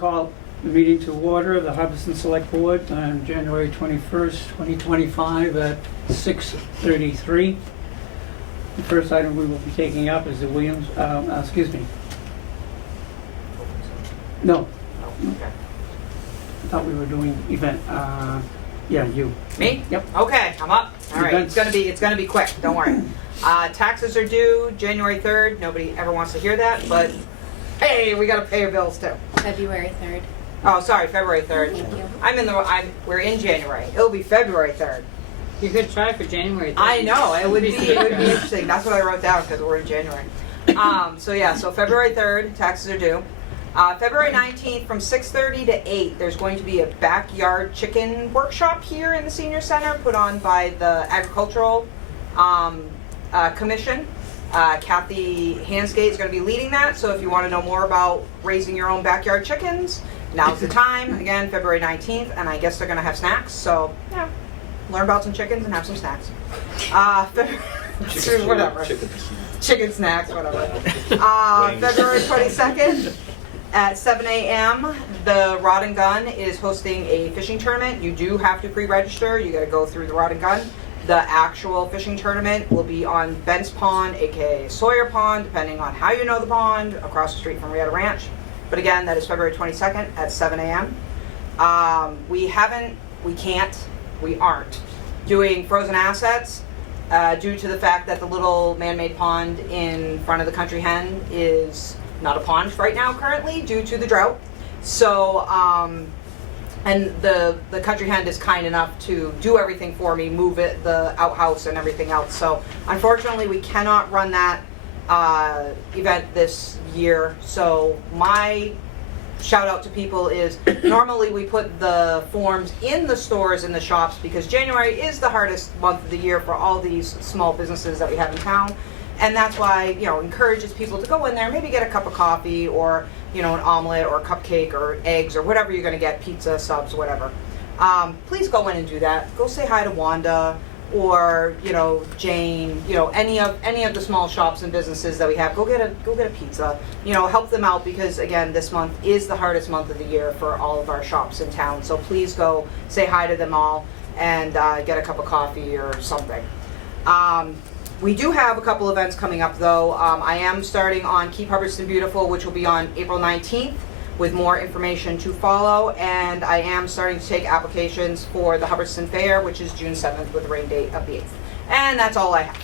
call the meeting to order of the Hubbardston Select Board on January 21st, 2025 at 6:33. The first item we will be taking up is the Williams, excuse me. No, Okay. I thought we were doing event, yeah, you. Me? Yep. Okay, I'm up. All right, Events. it's gonna be quick. Don't worry. Taxes are due January 3rd. Nobody ever wants to hear that, but hey, we gotta pay our bills too. February 3rd. Oh, sorry, February 3rd. Thank you. We're in January. It'll be February 3rd. You could try for January 3rd. I know, it would be interesting. That's what I wrote down because we're in January. So February 3rd, taxes are due. February 19th from 6:30 to 8, there's going to be a backyard chicken workshop here in the senior center put on by the Agricultural Commission. Kathy Hansgate is going to be leading that, so if you want to know more about raising your own backyard chickens, now's the time. Again, February 19th, and I guess they're going to have snacks, so yeah, learn about some chickens and have some snacks. Whatever. Chicken snacks, whatever. February 22nd. At 7 a.m., the Rod and Gun is hosting a fishing tournament. You do have to pre-register. You got to go through the Rod and Gun. The actual fishing tournament will be on Bent's Pond, aka Sawyer Pond, depending on how you know the pond, across the street from Rieta Ranch. But again, that is February 22nd at 7 a.m. We aren't doing frozen assets due to the fact that the little man-made pond in front of the Country Hen is not a pond right now currently due to the drought. So, and the Country Hen is kind enough to do everything for me, move it, the outhouse and everything else. So unfortunately we cannot run that event this year. So my shout out to people is normally we put the forms in the stores in the shops because January is the hardest month of the year for all these small businesses that we have in town. And that's why, encourages people to go in there, maybe get a cup of coffee or, an omelet or a cupcake or eggs or whatever you're going to get, pizza, subs, whatever. Please go in and do that. Go say hi to Wanda or, Jane, any of the small shops and businesses that we have. Go get a pizza. Help them out because, again, this month is the hardest month of the year for all of our shops in town. So please go say hi to them all and get a cup of coffee or something. We do have a couple events coming up though. I am starting on Keep Hubbardston Beautiful, which will be on April 19th with more information to follow. And I am starting to take applications for the Hubbardston Fair, which is June 7th with a rain date of the 8th. And that's all I have.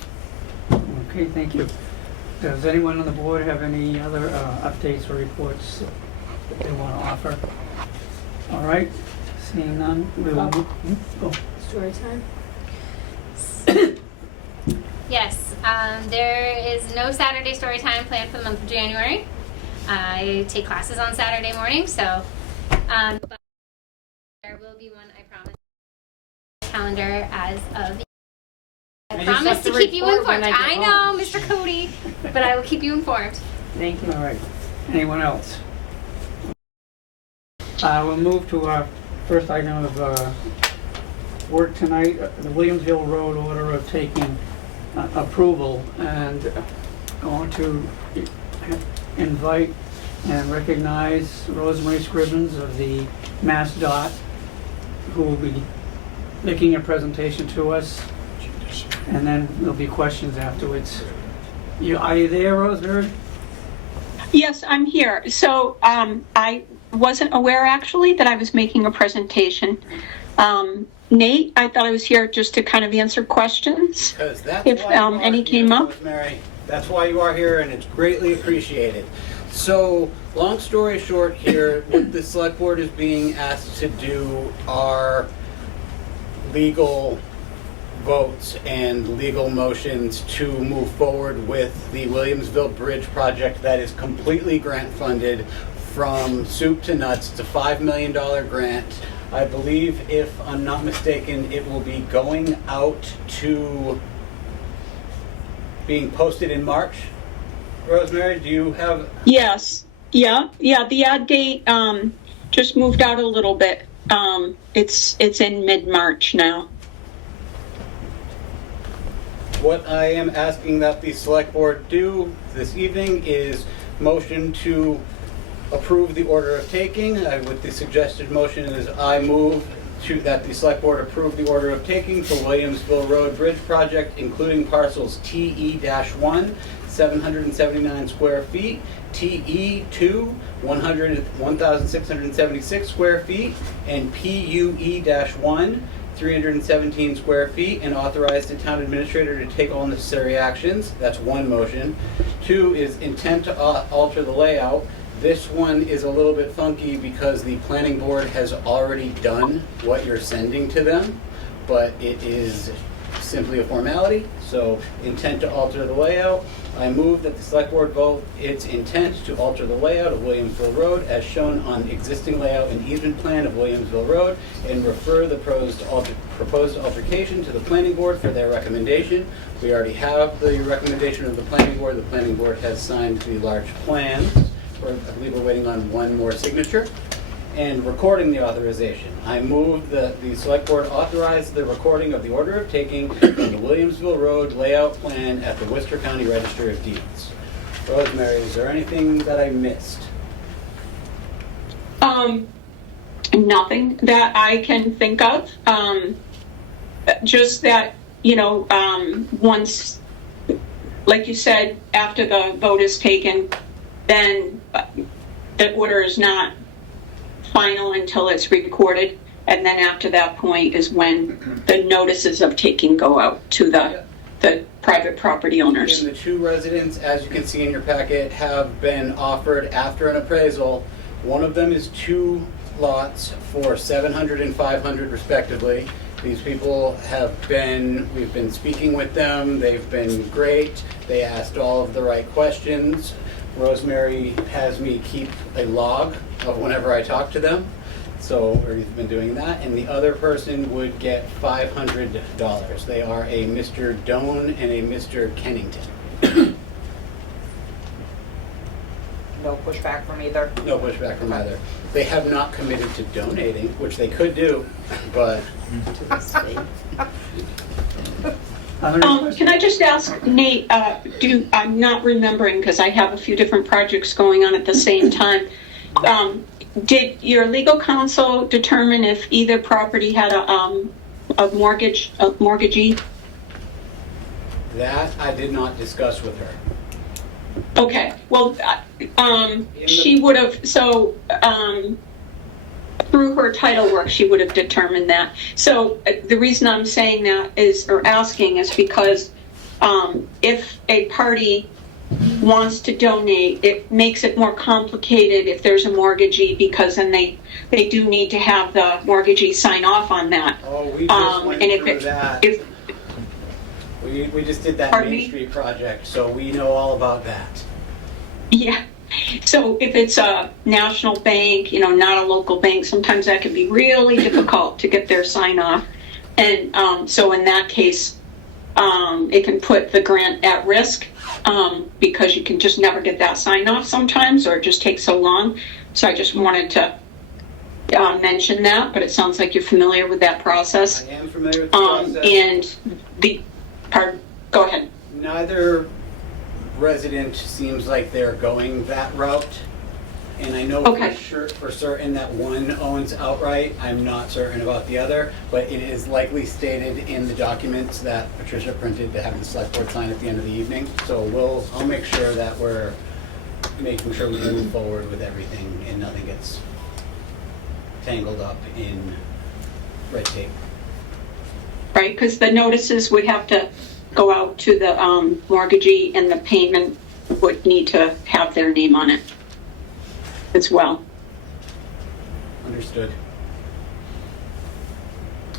Okay, thank you. Does anyone on the board have any other updates or reports that they want to offer? All right, seeing none, we will move. Go. Story time. Yes, there is no Saturday story time planned for the month of January. I take classes on Saturday morning, so but there will be one, I promise. Calendar as of. I promise to keep you informed. I know, Mr. Cody, but I will keep you informed. Thank you. All right, anyone else? We'll move to our first item of work tonight, the Williamsville Road order of taking approval, and I want to invite and recognize Rosemary Scribbins of the MassDOT, who will be making a presentation to us, and then there'll be questions afterwards. Are you there, Rosemary? Yes, I'm here. So I wasn't aware actually that I was making a presentation. Nate, I thought I was here just to kind of answer questions. Because that's if why you are any here, came up. Rosemary. That's why you are here, and it's greatly appreciated. So, long story short here, what the select board is being asked to do are legal votes and legal motions to move forward with the Williamsville Bridge project that is completely grant funded from soup to nuts. It's a $5 million grant. I believe, if I'm not mistaken, it will be going out to being posted in March. Rosemary, do you have? Yes. Yeah. The ad date just moved out a little bit. It's in mid-March now. What I am asking that the select board do this evening is motion to approve the order of taking. With the suggested motion is I move that the select board approve the order of taking for Williamsville Road Bridge Project, including parcels TE-1, 779 square feet, TE2, 1,676 square feet, and PUE-1, 317 square feet, and authorize the town administrator to take all necessary actions. That's one motion. Two is intent to alter the layout. This one is a little bit funky because the planning board has already done what you're sending to them, but it is simply a formality. So intent to alter the layout. I move that the select board vote its intent to alter the layout of Williamsville Road as shown on existing layout and easement plan of Williamsville Road and refer the proposed altercation to the planning board for their recommendation. We already have the recommendation of the planning board. The planning board has signed the large plans. I believe we're waiting on one more signature. And recording the authorization. I move that the select board authorize the recording of the order of taking of the Williamsville Road layout plan at the Worcester County Register of Deeds. Rosemary, is there anything that I missed? Nothing that I can think of. Just that, once, like you said, after the vote is taken, then the order is not final until it's recorded, and then after that point is when the notices of taking go out to the private property owners. And the two residents, as you can see in your packet, have been offered after an appraisal. One of them is 2 lots for 700 and 500 respectively. These people we've been speaking with them. They've been great. They asked all of the right questions. Rosemary has me keep a log of whenever I talk to them. So we've been doing that. And the other person would get $500. They are a Mr. Doan and a Mr. Kennington. No pushback from either. No pushback from either. They have not committed to donating, which they could do, but Can I just ask, Nate, I'm not remembering because I have a few different projects going on at the same time. Did your legal counsel determine if either property had a mortgagee? that I did not discuss with her. Okay, well, she would have, through her title work, she would have determined that. So the reason I'm saying that or asking is because if a party wants to donate, it makes it more complicated if there's a mortgagee, because then they do need to have the mortgagee sign off on that. Oh, we just went and through that. We just did that Pardon Main me? Street project, so we know all about that. Yeah. So if it's a national bank, not a local bank, sometimes that can be really difficult to get their sign off. And so in that case, it can put the grant at risk because you can just never get that sign off sometimes, or it just takes so long. So I just wanted to mention that, but it sounds like you're familiar with that process. I am familiar with the process. Go ahead. Neither resident seems like they're going that route. And I know Okay. for certain that one owns outright. I'm not certain about the other, but it is likely stated in the documents that Patricia printed to have the select board sign at the end of the evening. So I'll make sure that we're making sure we move forward with everything and nothing gets tangled up in red tape. Right, because the notices would have to go out to the mortgagee, and the payment would need to have their name on it as well. Understood.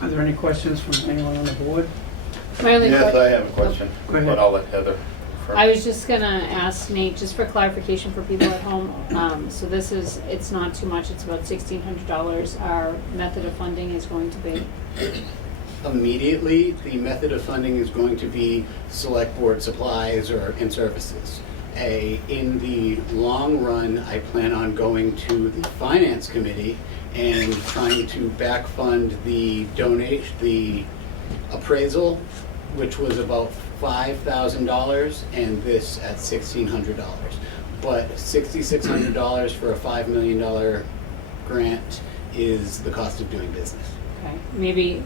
Are there any questions from anyone on the board? My only Yes, que- I have a question, Go ahead. but I'll let Heather. first. I was just gonna ask Nate, just for clarification for people at home, so it's not too much, it's about $1,600. Our method of funding is going to be, Immediately, the method of funding is going to be select board supplies and services. In the long run, I plan on going to the finance committee and trying to back fund the appraisal, which was about $5,000, and this at $1,600. but $6,600 for a $5 million grant is the cost of doing business. Okay, maybe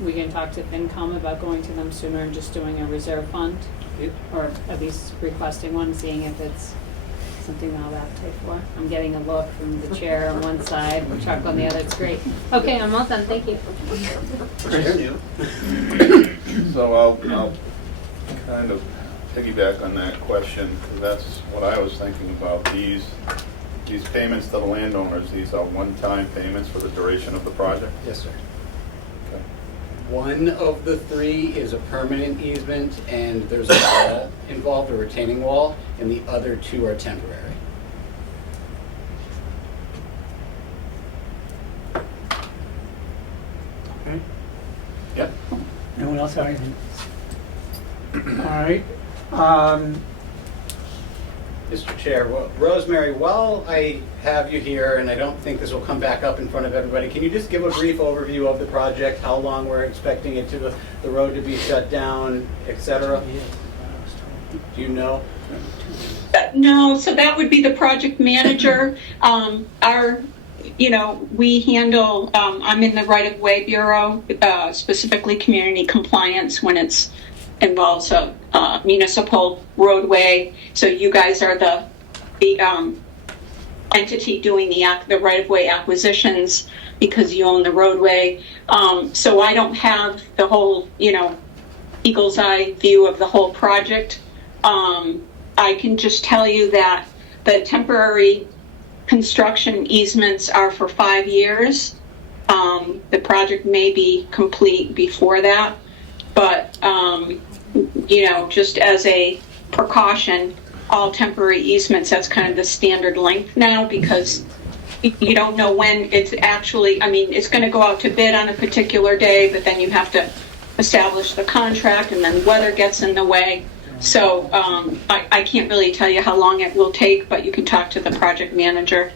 we can talk to FinCom about going to them sooner and just doing a reserve fund, Yep. or at least requesting one, seeing if it's something they'll have to pay for. I'm getting a look from the chair on one side, Chuck on the other, it's great. Okay, I'm all done, thank you. Chair new. So I'll kind of piggyback on that question, because that's what I was thinking about. These payments to the landowners, these are one-time payments for the duration of the project? Yes, sir. Okay. One of the three is a permanent easement, and there's a wall involved, a retaining wall, and the other two are temporary. Okay. Yep. Anyone else have anything? All right. Mr. Chair, well, Rosemary, while I have you here, and I don't think this will come back up in front of everybody, can you just give a brief overview of the project, how long we're expecting it to, the road to be shut down, et cetera? Do you know? No, so that would be the project manager. We handle, I'm in the right-of-way bureau, specifically community compliance when it's involves a municipal roadway. So you guys are the entity doing the right-of-way acquisitions because you own the roadway. So I don't have the whole, eagle's eye view of the whole project. I can just tell you that the temporary construction easements are for 5 years. The project may be complete before that, but just as a precaution, all temporary easements, that's kind of the standard length now, because you don't know when it's actually, it's going to go out to bid on a particular day, but then you have to establish the contract, and then weather gets in the way. So I can't really tell you how long it will take, but you can talk to the project manager.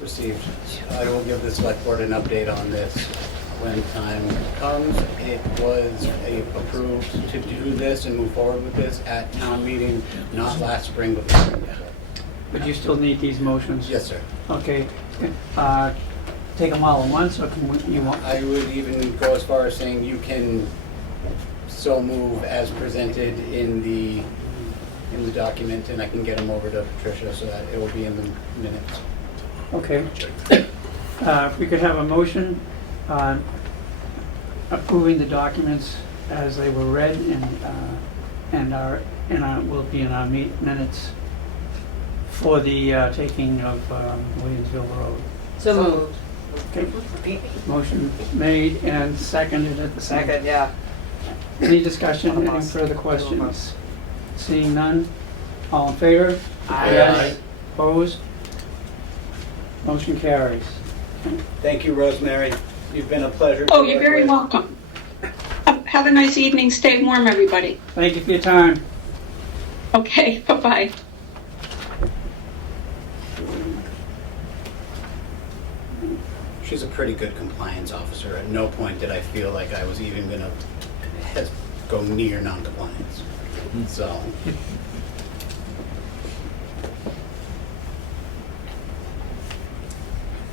Received. I will give the select board an update on this when time comes. It was approved to do this and move forward with this at town meeting, not last spring, but the spring before. But you still need these motions? Yes, sir. Okay. Take them all at once, or can you want? I would even go as far as saying you can so move as presented in the document, and I can get them over to Patricia so that it will be in the minutes. Okay. If we could have a motion approving the documents as they were read and will be in our minutes for the taking of Williamsville Road. So moved. Okay. Motion made and seconded at the same. Second, yeah. Any discussion, any further questions? Seeing none, all in favor? Aye. Opposed? Motion carries. Thank you, Rosemary. You've been a pleasure. to Oh, you're work very with. welcome. Have a nice evening. Stay warm, everybody. Thank you for your time. Okay, bye-bye. She's a pretty good compliance officer. At no point did I feel like I was even going to go near non-compliance. So,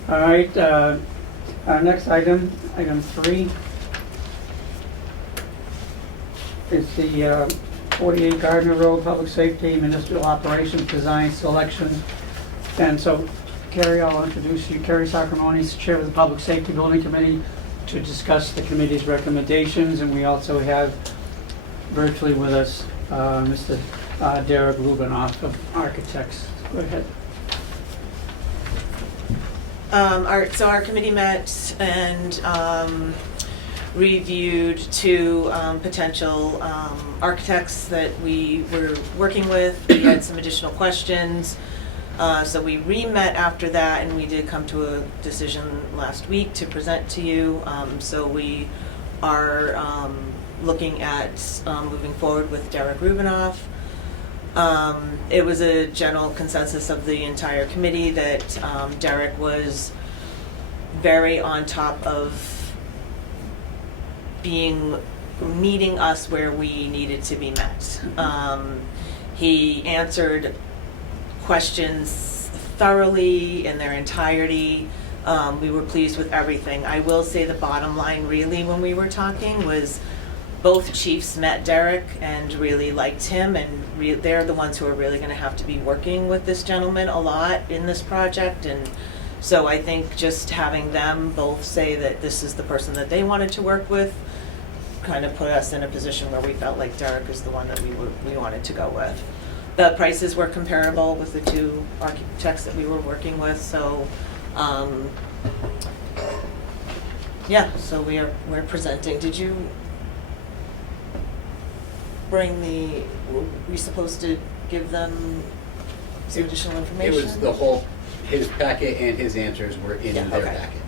All right, our next item 3, is the 48 Gardner Road Public Safety Municipal Operations Design Selection. And so, Carrie, I'll introduce you. Carrie Sacramone, Chair of the Public Safety Building Committee, to discuss the committee's recommendations. And we also have virtually with us Mr. Derek Rubinoff of Architects. Go ahead. Our committee met and reviewed 2 potential architects that we were working with. We had some additional questions. So we re-met after that, and we did come to a decision last week to present to you. So we are looking at moving forward with Derek Rubinoff. It was a general consensus of the entire committee that Derek was very on top of meeting us where we needed to be met. He answered questions thoroughly in their entirety. We were pleased with everything. I will say the bottom line really when we were talking was both chiefs met Derek and really liked him, and they're the ones who are really going to have to be working with this gentleman a lot in this project. And so I think just having them both say that this is the person that they wanted to work with kind of put us in a position where we felt like Derek is the one that we wanted to go with. The prices were comparable with the two architects that we were working with, so yeah, so we're presenting. Did you bring were we supposed to give them some additional It information? was the whole, his packet and his answers were in Yeah, their okay. packet.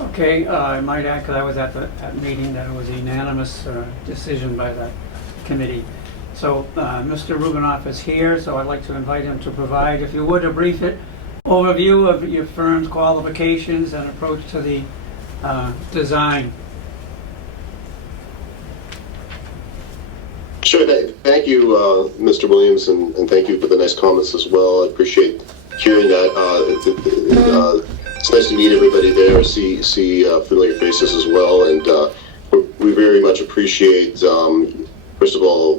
Okay, I might add, because I was at that meeting, that it was a unanimous decision by the committee. So Mr. Rubinoff is here, so I'd like to invite him to provide, if you would, a brief overview of your firm's qualifications and approach to the design. Sure. Thank you, Mr. Williams, and thank you for the nice comments as well. I appreciate hearing that. It's nice to meet everybody there, see familiar faces as well, and we very much appreciate, first of all,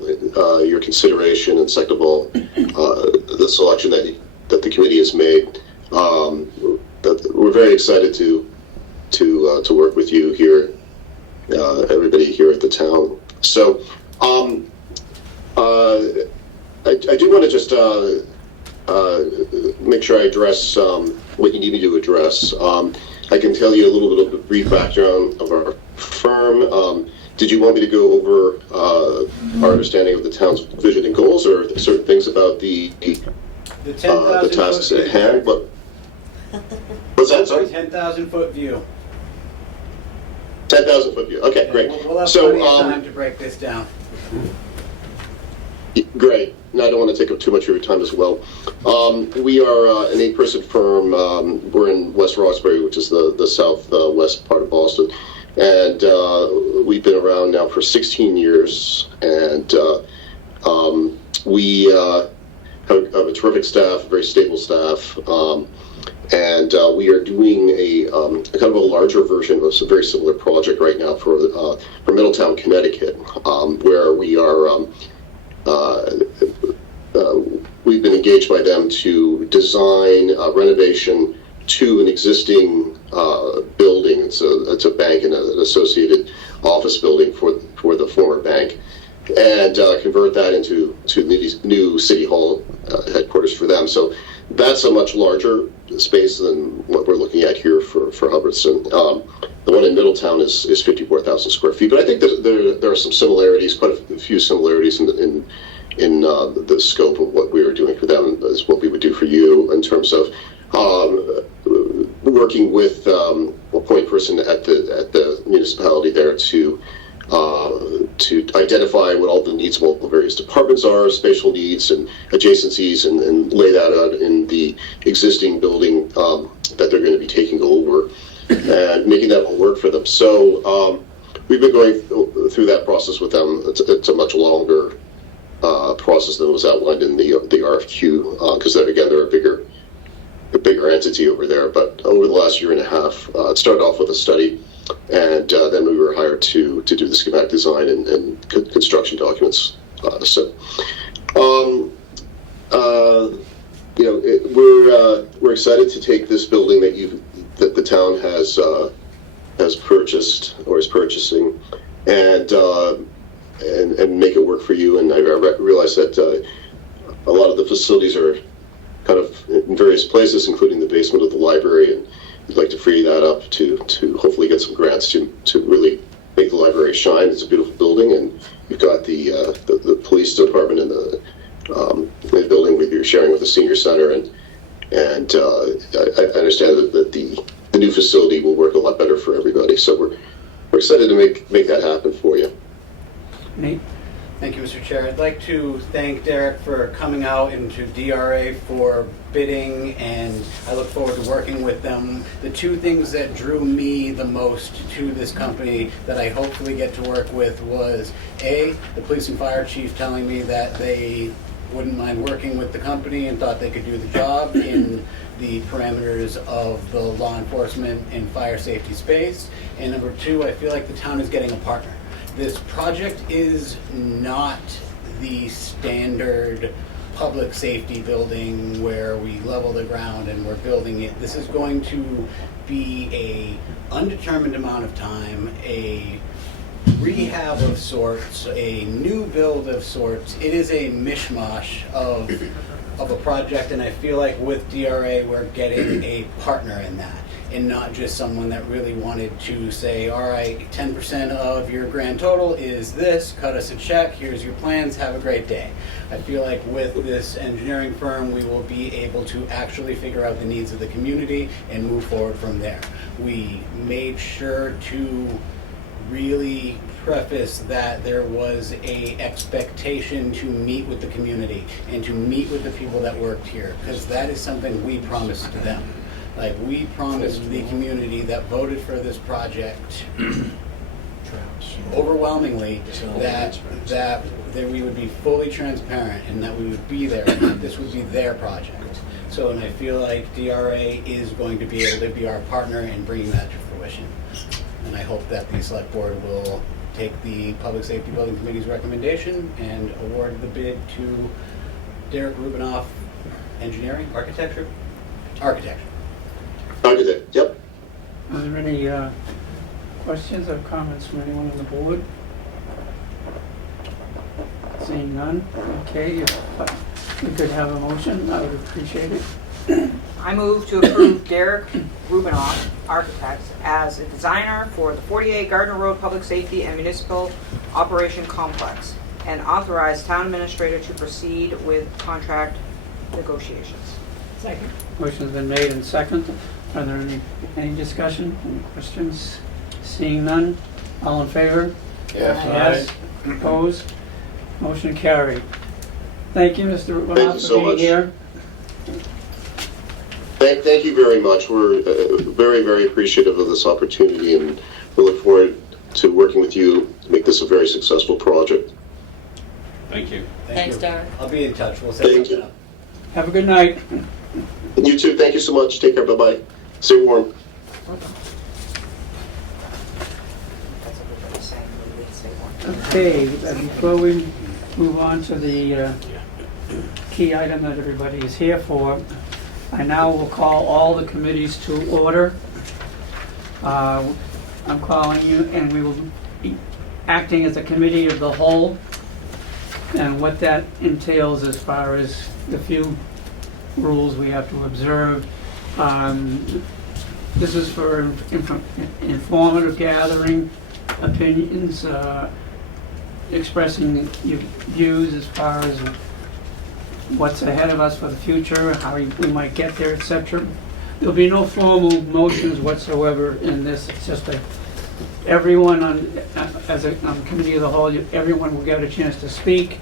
your consideration, and second of all, the selection that the committee has made. We're very excited to work with you here, everybody here at the town. So. I do want to just make sure I address what you need me to address. I can tell you a little bit of a brief background of our firm. Did you want me to go over our understanding of the town's vision and goals, or certain things about the 10,000 tasks foot at hand? What's that? Sorry? 10,000 foot view. 10,000 foot view. Okay, great. We'll have plenty of time to break this down. Great. No, I don't want to take up too much of your time as well. We are an 8-person firm. We're in West Roxbury, which is the southwest part of Boston. And we've been around now for 16 years. And we have a terrific staff, a very stable staff. And we are doing a kind of a larger version of a very similar project right now for Middletown, Connecticut, where we are. We've been engaged by them to design a renovation to an existing building. It's a bank and an associated office building for the former bank, and convert that into new city hall headquarters for them. So that's a much larger space than what we're looking at here for Hubbardston. The one in Middletown is 54,000 square feet, but I think that there are some similarities, quite a few similarities in the scope of what we were doing for them is what we would do for you in terms of working with a point person at the municipality there to identify what all the needs of all the various departments are, spatial needs and adjacencies, and lay that out in the existing building that they're going to be taking over, and making that all work for them. So we've been going through that process with them. It's a much longer process than was outlined in the RFQ, because they're a bigger entity over there. But over the last year and a half, it started off with a study, and then we were hired to do the schematic design and construction documents. We're excited to take this building that the town has purchased or is purchasing, and make it work for you. And I realize that a lot of the facilities are kind of in various places, including the basement of the library, and we'd like to free that up to hopefully get some grants to really make the library shine. It's a beautiful building, and you've got the police department and the building you're sharing with the senior center, and I understand that the new facility will work a lot better for everybody. So we're excited to make that happen for you. Nate? Thank you, Mr. Chair. I'd like to thank Derek for coming out and to DRA for bidding, and I look forward to working with them. The two things that drew me the most to this company that I hopefully get to work with was A, the police and fire chief telling me that they wouldn't mind working with the company and thought they could do the job in the parameters of the law enforcement and fire safety space. And number two, I feel like the town is getting a partner. This project is not the standard public safety building where we level the ground and we're building it. This is going to be a undetermined amount of time, a rehab of sorts, a new build of sorts. It is a mishmash of a project, and I feel like with DRA we're getting a partner in that, and not just someone that really wanted to say, all right, 10% of your grand total is this, cut us a check, here's your plans, have a great day. I feel like with this engineering firm, we will be able to actually figure out the needs of the community and move forward from there. We made sure to really preface that there was a expectation to meet with the community and to meet with the people that worked here, because that is something we promised to them. Like, we promised the community that voted for this project overwhelmingly that we would be fully transparent and that we would be there and that this would be their project. So, and I feel like DRA is going to be able to be our partner in bringing that to fruition. And I hope that the select board will take the Public Safety Building Committee's recommendation and award the bid to Derek Rubinoff Engineering, Architecture. Architect, yep. Are there any questions or comments from anyone on the board? Seeing none, okay, if we could have a motion, I would appreciate it. I move to approve Derek Rubinoff Architects as a designer for the 48 Gardner Road Public Safety and Municipal Operation Complex, and authorize town administrator to proceed with contract negotiations. Second. Motion's been made and second. Are there any discussion, any questions? Seeing none, all in favor? Yes. Opposed? Motion carried. Thank you, Mr. Thank you Rubinoff, so for being much. here. Thank you very much. We're very, very appreciative of this opportunity, and we look forward to working with you to make this a very successful project. Thank you. Thanks, Derek. I'll be in touch. We'll set Thank something you. up. Have a good night. And you too. Thank you so much. Take care. Bye-bye. Stay warm. That's what everybody's saying, we need to say one. Okay, before we move on to the key item that everybody is here for, I now will call all the committees to order. I'm calling you, and we will be acting as a committee of the whole, and what that entails as far as the few rules we have to observe. This is for informative gathering, opinions, expressing your views as far as what's ahead of us for the future, how we might get there, etc. There'll be no formal motions whatsoever in this. It's just everyone as a committee of the whole, everyone will get a chance to speak.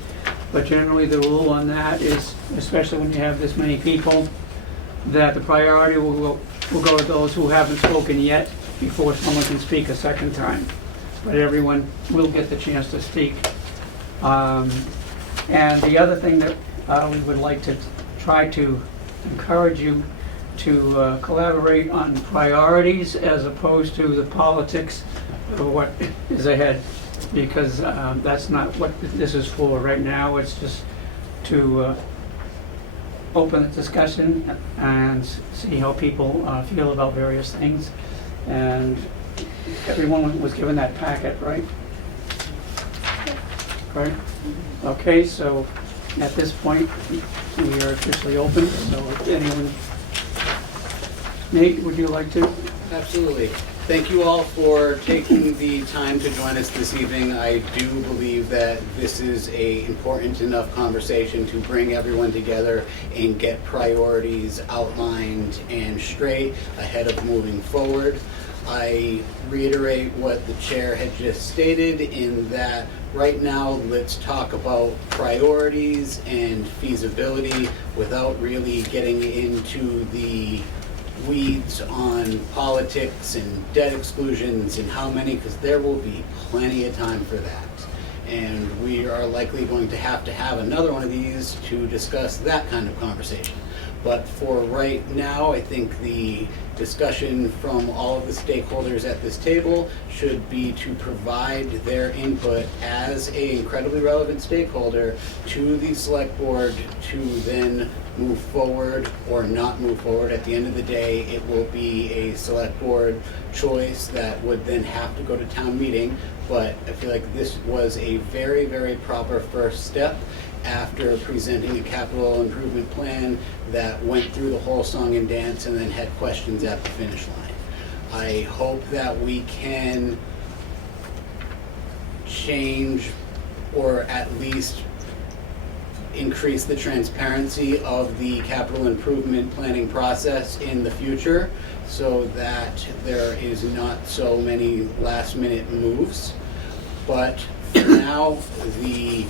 But generally, the rule on that is, especially when you have this many people, that the priority will go to those who haven't spoken yet before someone can speak a second time. But everyone will get the chance to speak. And the other thing that we would like to try to encourage you to collaborate on priorities as opposed to the politics of what is ahead, because that's not what this is for right now. It's just to open the discussion and see how people feel about various things. And everyone was given that packet, right? Right? Okay, so at this point, we are officially open, so if anyone... Nate, would you like to? Absolutely. Thank you all for taking the time to join us this evening. I do believe that this is an important enough conversation to bring everyone together and get priorities outlined and straight ahead of moving forward. I reiterate what the chair had just stated in that right now let's talk about priorities and feasibility without really getting into the weeds on politics and debt exclusions and how many, because there will be plenty of time for that. And we are likely going to have another one of these to discuss that kind of conversation. But for right now, I think the discussion from all of the stakeholders at this table should be to provide their input as an incredibly relevant stakeholder to the select board to then move forward or not move forward. At the end of the day, it will be a select board choice that would then have to go to town meeting. But I feel like this was a very, very proper first step after presenting a capital improvement plan that went through the whole song and dance and then had questions at the finish line. I hope that we can change or at least increase the transparency of the capital improvement planning process in the future so that there is not so many last minute moves. But for now, the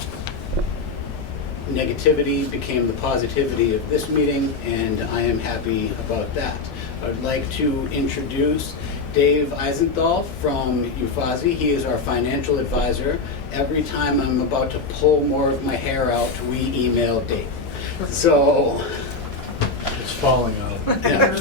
negativity became the positivity of this meeting, and I am happy about that. I would like to introduce Dave Eisenthal from UFASI. He is our financial advisor. Every time I'm about to pull more of my hair out, we email Dave. So, It's falling out. yeah.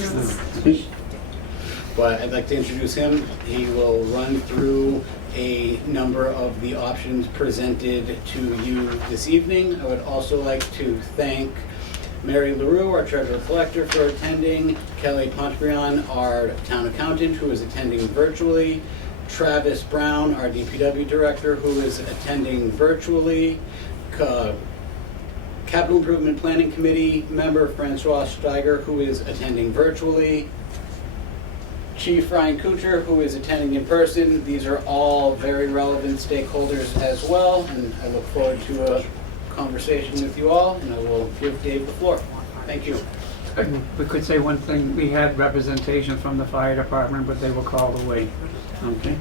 But I'd like to introduce him. He will run through a number of the options presented to you this evening. I would also like to thank Mary LaRue, our treasurer collector, for attending, Kelly Pontbriand, our town accountant, who is attending virtually, Travis Brown, our DPW director, who is attending virtually, Capital Improvement Planning Committee member Francois Steiger, who is attending virtually, Chief Ryan Kuchar, who is attending in person. These are all very relevant stakeholders as well, and I look forward to a conversation with you all, and I will give Dave the floor. Thank you. We could say one thing, we had representation from the fire department, but they were called away. Okay?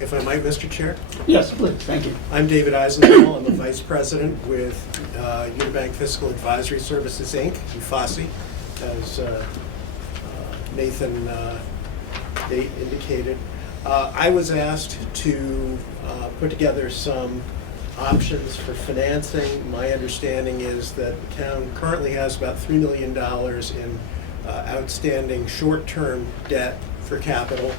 If I might, Mr. Chair? Yes, please, thank you. I'm David Eisenthal. I'm the Vice President with Unibank Fiscal Advisory Services, Inc., UFASI, as Nathan indicated. I was asked to put together some options for financing. My understanding is that the town currently has about $3 million in outstanding short-term debt for capital.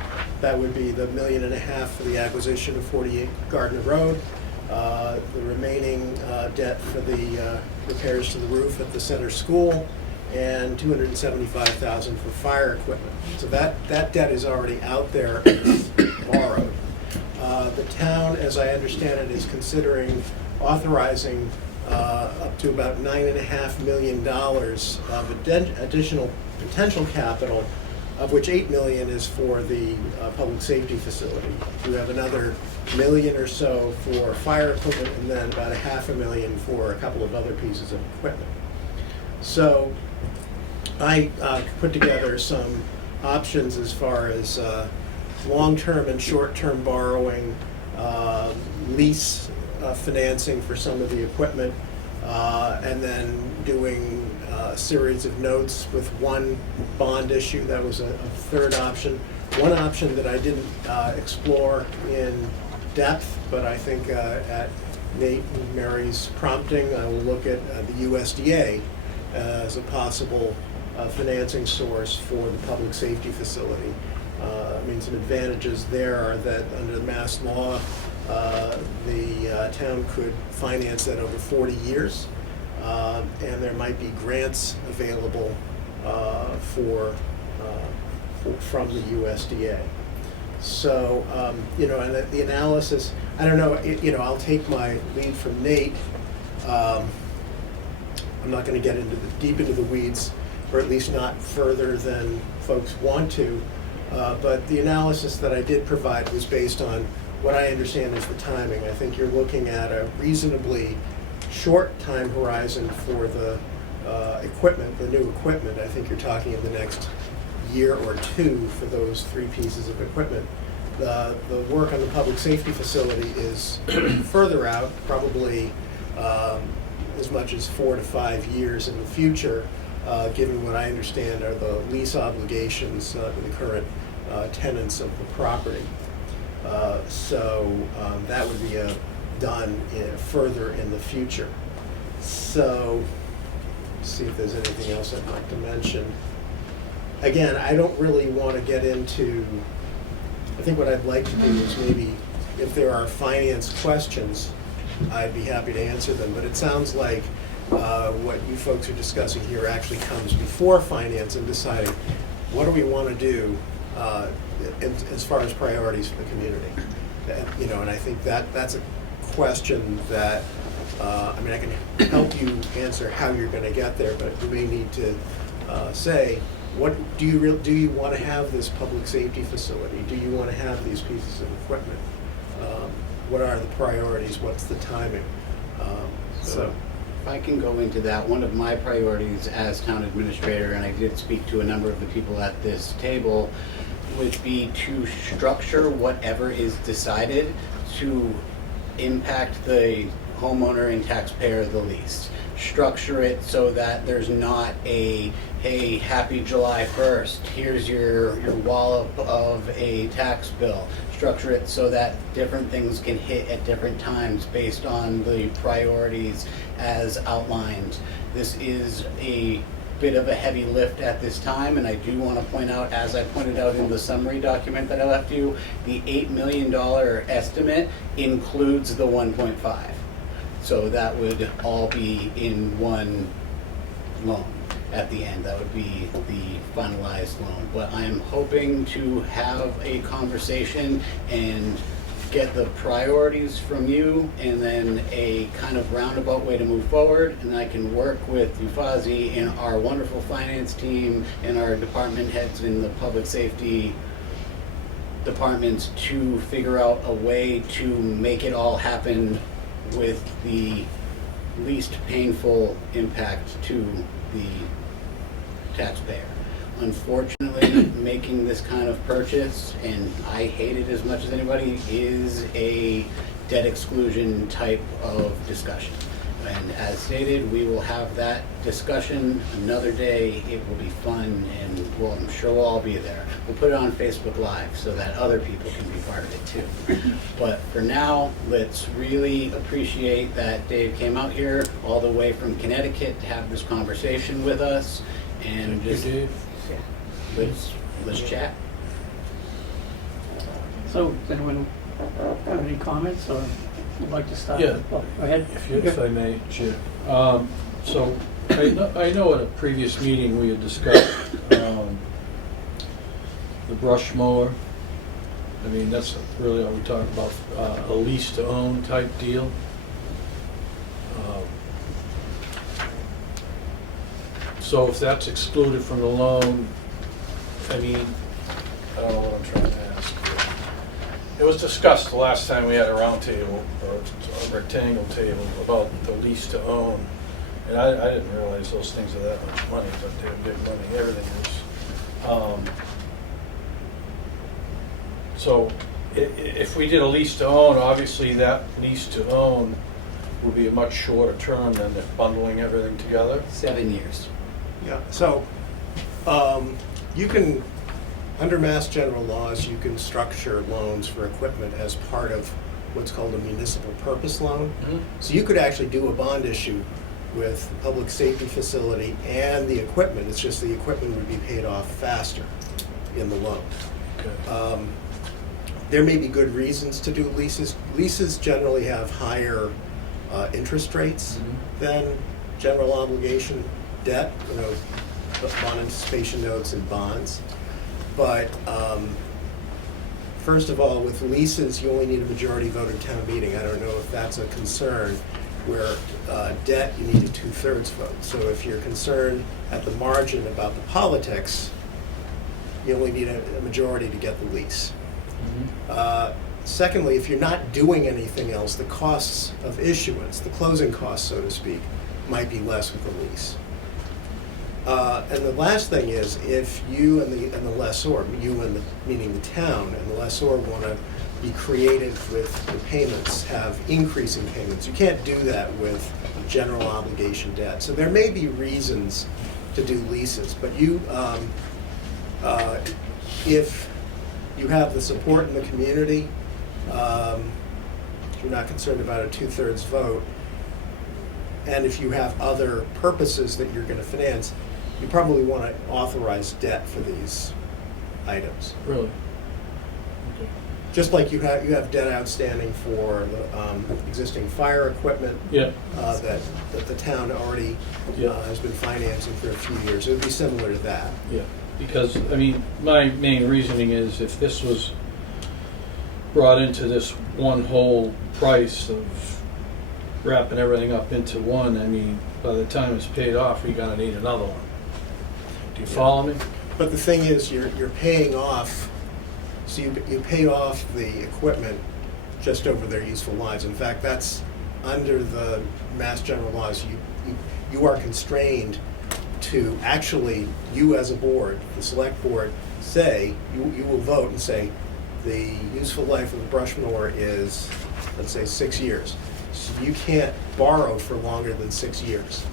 That would be the $1.5 million for the acquisition of 48 Gardner Road, the remaining debt for the repairs to the roof at the center school, and $275,000 for fire equipment. So that debt is already out there and borrowed. The town, as I understand it, is considering authorizing up to about $9.5 million of additional potential capital, of which $8 million is for the public safety facility. We have another $1 million or so for fire equipment, and then about $500,000 for a couple of other pieces of equipment. So I put together some options as far as long-term and short-term borrowing, lease financing for some of the equipment, and then doing a series of notes with one bond issue. That was a third option. One option that I didn't explore in depth, but I think at Nate and Mary's prompting, I will look at the USDA as a possible financing source for the public safety facility. I mean, some advantages there are that under the Mass law, the town could finance that over 40 years, and there might be grants available from the USDA. So, and the analysis, I don't know, I'll take my lead from Nate. I'm not going to get deep into the weeds, or at least not further than folks want to. But the analysis that I did provide was based on what I understand is the timing. I think you're looking at a reasonably short time horizon for the equipment, the new equipment. I think you're talking in the next year or two for those three pieces of equipment. The work on the public safety facility is further out, probably as much as 4 to 5 years in the future, given what I understand are the lease obligations to the current tenants of the property. So that would be done further in the future. So, see if there's anything else I'd like to mention. Again, I don't really want to get into, I think what I'd like to do is maybe, if there are finance questions, I'd be happy to answer them, but it sounds like what you folks are discussing here actually comes before finance and deciding what do we want to do as far as priorities for the community. And I think that's a question that, I can help you answer how you're going to get there, but you may need to say, what do you want to have this public safety facility? Do you want to have these pieces of equipment? What are the priorities? What's the timing? So if I can go into that, one of my priorities as town administrator, and I did speak to a number of the people at this table, would be to structure whatever is decided to impact the homeowner and taxpayer the least. Structure it so that there's not a, hey, happy July 1st, here's your wallop of a tax bill. Structure it so that different things can hit at different times based on the priorities as outlined. This is a bit of a heavy lift at this time, and I do want to point out, as I pointed out in the summary document that I left you, the $8 million estimate includes the 1.5. So that would all be in one loan at the end. That would be the finalized loan. But I am hoping to have a conversation and get the priorities from you, and then a kind of roundabout way to move forward, and I can work with Ufazi and our wonderful finance team and our department heads in the public safety departments to figure out a way to make it all happen with the least painful impact to the taxpayer. Unfortunately, making this kind of purchase, and I hate it as much as anybody, is a debt exclusion type of discussion. And as stated, we will have that discussion another day. It will be fun, and I'm sure we'll all be there. We'll put it on Facebook Live so that other people can be part of it too. But for now, let's really appreciate that Dave came out here all the way from Connecticut to have this conversation with us, and just let's chat. So, does anyone have any comments or would like to start? Yeah. Go ahead. If I may, Chair. So I know at a previous meeting we had discussed the brush mower. I mean, that's really all we talk about, a lease to own type deal. So if that's excluded from the loan, I mean, I don't know what I'm trying to ask. It was discussed the last time we had a round table, or a rectangle table, about the lease to own. And I didn't realize those things are that much money, but they're big money, everything is. So if we did a lease to own, obviously that lease to own would be a much shorter term than bundling everything together. 7 years. Yeah, so you can, under Mass General laws, you can structure loans for equipment as part of what's called a municipal purpose loan. Mm-hmm. So you could actually do a bond issue with the public safety facility and the equipment. It's just the equipment would be paid off faster in the loan. Okay. There may be good reasons to do leases. Leases generally have higher interest rates than general obligation debt, bond anticipation notes and bonds. But first of all, with leases, you only need a majority vote at town meeting. I don't know if that's a concern. Where debt, you need a 2/3 vote. So if you're concerned at the margin about the politics, you only need a majority to get the lease. Secondly, if you're not doing anything else, the costs of issuance, the closing costs, so to speak, might be less with the lease. And the last thing is, if you and the lessor, meaning the town, and the lessor want to be creative with the payments, have increasing payments, you can't do that with general obligation debt. So there may be reasons to do leases, but if you have the support in the community you're not concerned about a 2/3 vote, and if you have other purposes that you're going to finance, you probably want to authorize debt for these items. Really? Just like you have debt outstanding for the existing fire equipment Yeah, that the town already Yeah. has been financing for a few years. It would be similar to that. yeah. Because, I mean, my main reasoning is if this was brought into this one whole price of wrapping everything up into one, I mean, by the time it's paid off, you're gonna need another one. Do you follow me? But the thing is, you're paying off, so you pay off the equipment just over their useful lives. In fact, that's under the Mass General laws. You are constrained to actually, you as a board, the select board, say, you will vote and say, the useful life of the brush mower is, let's say, 6 years. So you can't borrow for longer than 6 years.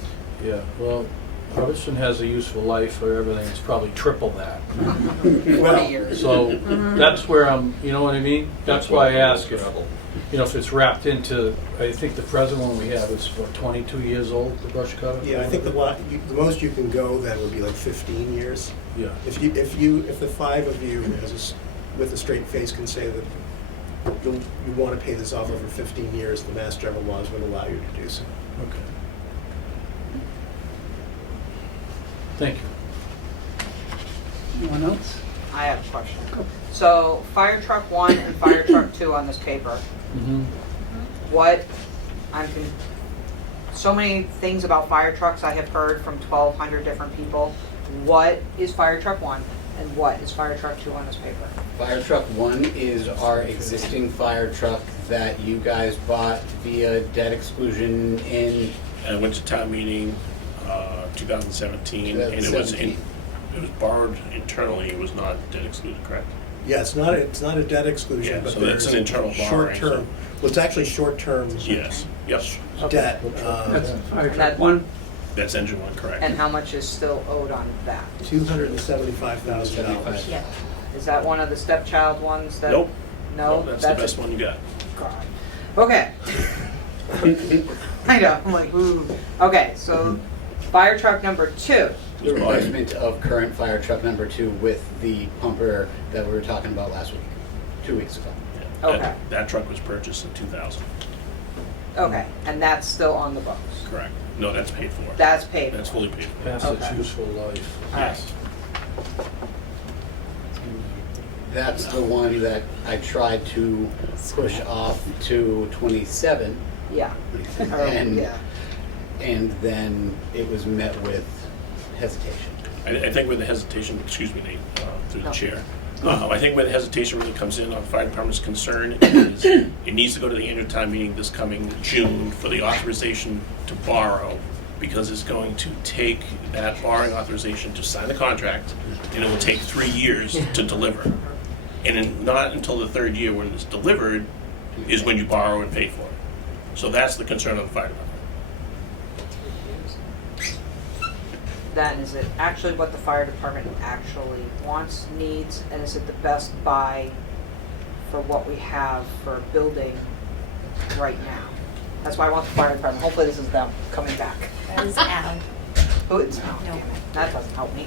Yeah, well, Hubbardston has a useful life for everything, it's probably triple that. 20 years. So that's where I'm, you know what I mean? That's why I ask if, you know, if it's wrapped into, I think the present one we have is, what, 22 years old, the brush cutter? Yeah, I think the most you can go then would be like 15 years. Yeah. If the five of you with a straight face can say that you want to pay this off over 15 years, the Mass General laws would allow you to do so. Okay. Thank you. Anyone else? I have a question. So fire truck 1 and fire truck 2 on this paper. Mm-hmm. What, so many things about fire trucks I have heard from 1,200 different people. What is fire truck 1 and what is fire truck 2 on this paper? Fire truck 1 is our existing fire truck that you guys bought via debt exclusion in And it went to town meeting, 2017, and it was borrowed internally, it was not debt excluded, correct? Yeah, it's not a debt exclusion, Yeah, but so that's there's an internal borrowing, short-term. Well, it's actually short-term Yes, yep, debt. That's fire And truck that- 1. that's engine one, correct. And how much is still owed on that? $275,000. Yeah. Is that one of the stepchild ones that? Nope. No? That's the best one you got. God. Okay. I know, I'm like, ooh. Okay, so fire truck number 2. the replacement of current fire truck number 2 with the pumper that we were talking about last week, 2 weeks ago. Yeah. Okay. That truck was purchased in 2000, Okay, and that's still on the books. correct. No, that's paid for. That's paid That's for. fully paid for. Past its Okay. useful life. Alright. That's the one that I tried to push off to 27, Yeah. and Yeah. and then it was met with hesitation. I think where the hesitation, excuse me, Nate, through the No. chair. I think where the hesitation really comes in on the fire department's concern is it needs to go to the annual town meeting this coming June for the authorization to borrow, because it's going to take that borrowing authorization to sign the contract, and it will take 3 years to deliver. And not until the 3rd year when it's delivered is when you borrow and pay for it. So that's the concern of the fire department. Then is it actually what the fire department actually wants, needs, and is it the best buy for what we have for a building right now? That's why I want the fire department. Hopefully this is them coming back. That is Al. Oh, it's, oh, No. damn it. That doesn't help me.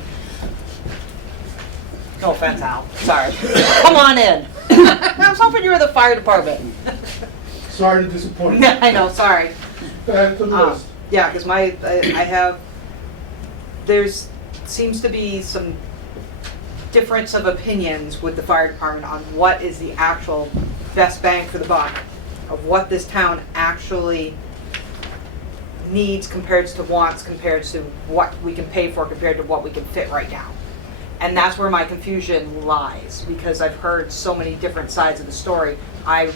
No offense, Al. Sorry. Come on in. I was hoping you were the fire department. Sorry to disappoint you. Yeah, I know, sorry. Back to the list. Yeah, because I have, there's, seems to be some difference of opinions with the fire department on what is the actual best bang for the buck of what this town actually needs compared to wants, compared to what we can pay for, compared to what we can fit right now. And that's where my confusion lies, because I've heard so many different sides of the story. I've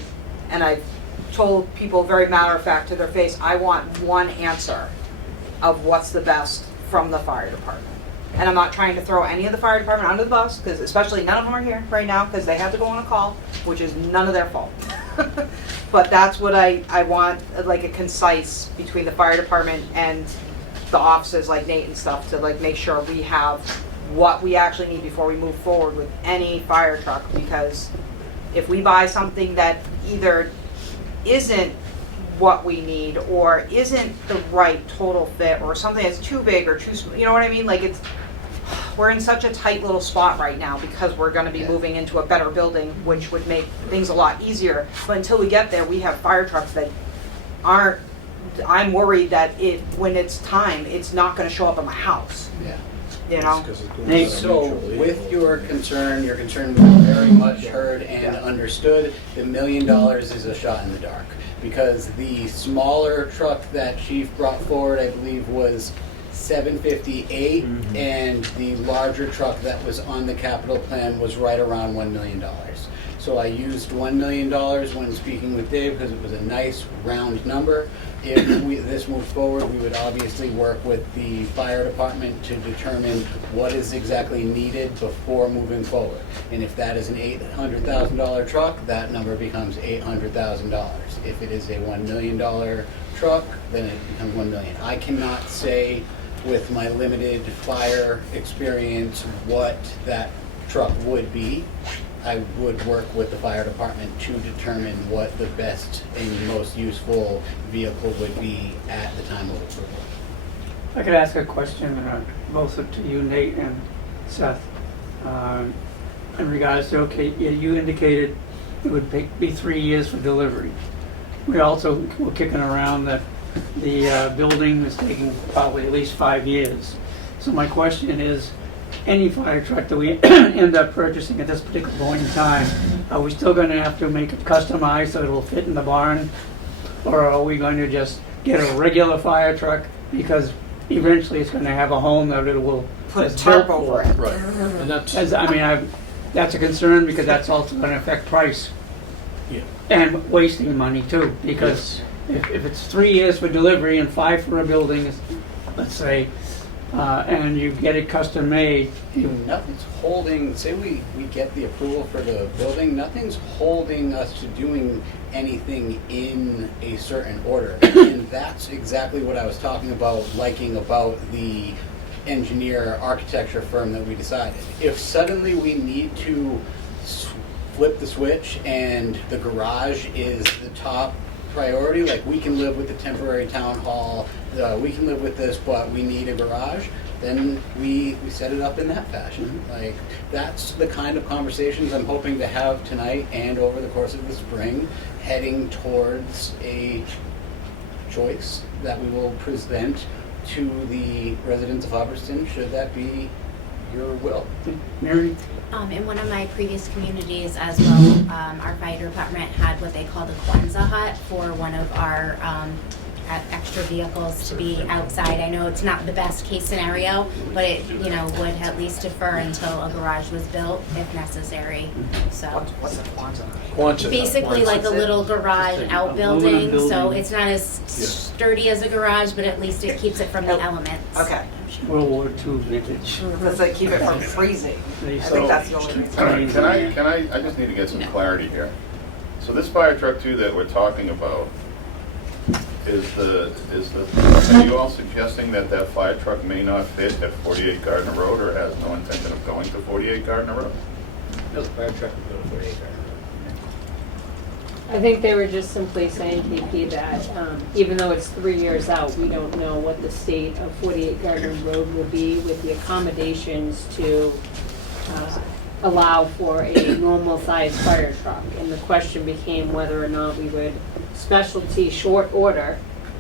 told people very matter of fact to their face, I want one answer of what's the best from the fire department. And I'm not trying to throw any of the fire department under the bus, because especially none of them are here right now, because they had to go on a call, which is none of their fault. But that's what I want, like a concise between the fire department and the offices like Nate and stuff, to like make sure we have what we actually need before we move forward with any fire truck, because If we buy something that either isn't what we need or isn't the right total fit or something that's too big or too small, you know what I mean? Like we're in such a tight little spot right now because we're gonna be moving into a better building, which would make things a lot easier. But until we get there, we have fire trucks that aren't, I'm worried that when it's time, it's not gonna show up at my house, Yeah. you know? So with your concern was very much heard and understood. The $1 million is a shot in the dark because the smaller truck that Chief brought forward, I believe, was $758, and the larger truck that was on the capital plan was right around $1 million. So I used $1 million when speaking with Dave because it was a nice round number. If this moves forward, we would obviously work with the fire department to determine what is exactly needed before moving forward. And if that is an $800,000 truck, that number becomes $800,000. If it is a $1 million truck, then it becomes $1 million. I cannot say with my limited fire experience what that truck would be. I would work with the fire department to determine what the best and most useful vehicle would be at the time of approval. I could ask a question, both to you, Nate and Seth, in regards to, okay, you indicated it would be 3 years for delivery. We also were kicking around that the building is taking probably at least 5 years. So my question is, any fire truck that we end up purchasing at this particular point in time, are we still going to have to make it customized so it'll fit in the barn? Or are we going to just get a regular fire truck because eventually it's going to have a home that it will Put a tarp over it. Right. And that's, that's a concern because that's also going to affect price. Yeah. And wasting money too, because if it's 3 years for delivery and 5 for a building, let's say, and you get it custom made. Nothing's holding, say we get the approval for the building, nothing's holding us to doing anything in a certain order. And that's exactly what I was talking about, liking about the engineer architecture firm that we decided. If suddenly we need to flip the switch and the garage is the top priority, like we can live with the temporary town hall, we can live with this, but we need a garage, then we set it up in that fashion. Like that's the kind of conversations I'm hoping to have tonight and over the course of the spring, heading towards a choice that we will present to the residents of Hubbardston, should that be your will. Mary? In one of my previous communities as well, our fire department had what they call the Kwanzaa hut for one of our extra vehicles to be outside. I know it's not the best case scenario, but it, would at least defer until a garage was built if necessary. So What's a Kwanzaa? Quonset. basically like a little garage Just like outbuilding, aluminum so building. it's not as sturdy as a garage, but at least it keeps it from the elements. Okay. World War II vintage. Let's like keep it from freezing. I So- think that's the only reason. Can I just need to get some clarity here. So this fire truck too that we're talking about, are you all suggesting that that fire truck may not fit at 48 Gardner Road or has no intention of going to 48 Gardner Road? No, the fire truck would go to 48 Gardner. I think they were just simply saying, KP, that even though it's 3 years out, we don't know what the state of 48 Gardner Road will be with the accommodations to allow for a normal-sized fire truck. And the question became whether or not we would specialty short order,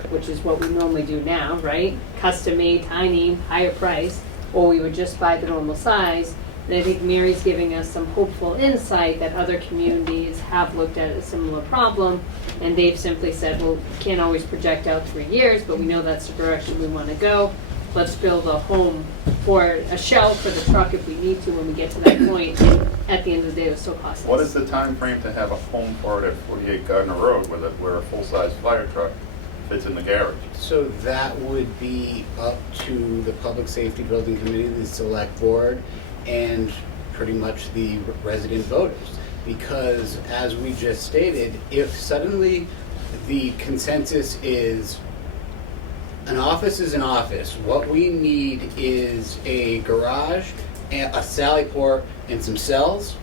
which is what we normally do now, right? Custom-made, tiny, higher price, or we would just buy the normal size. And I think Mary's giving us some hopeful insight that other communities have looked at a similar problem, and they've simply said, well, we can't always project out 3 years, but we know that's the direction we want to go. Let's build a home or a shell for the truck if we need to when we get to that point. And at the end of the day, it was still costless. What is the time frame to have a home for it at 48 Gardner Road where a full-size fire truck fits in the garage? So that would be up to the Public Safety Building Committee, the Select Board, and pretty much the resident voters. Because as we just stated, if suddenly the consensus is an office is an office, what we need is a garage, a sally port, and some cells,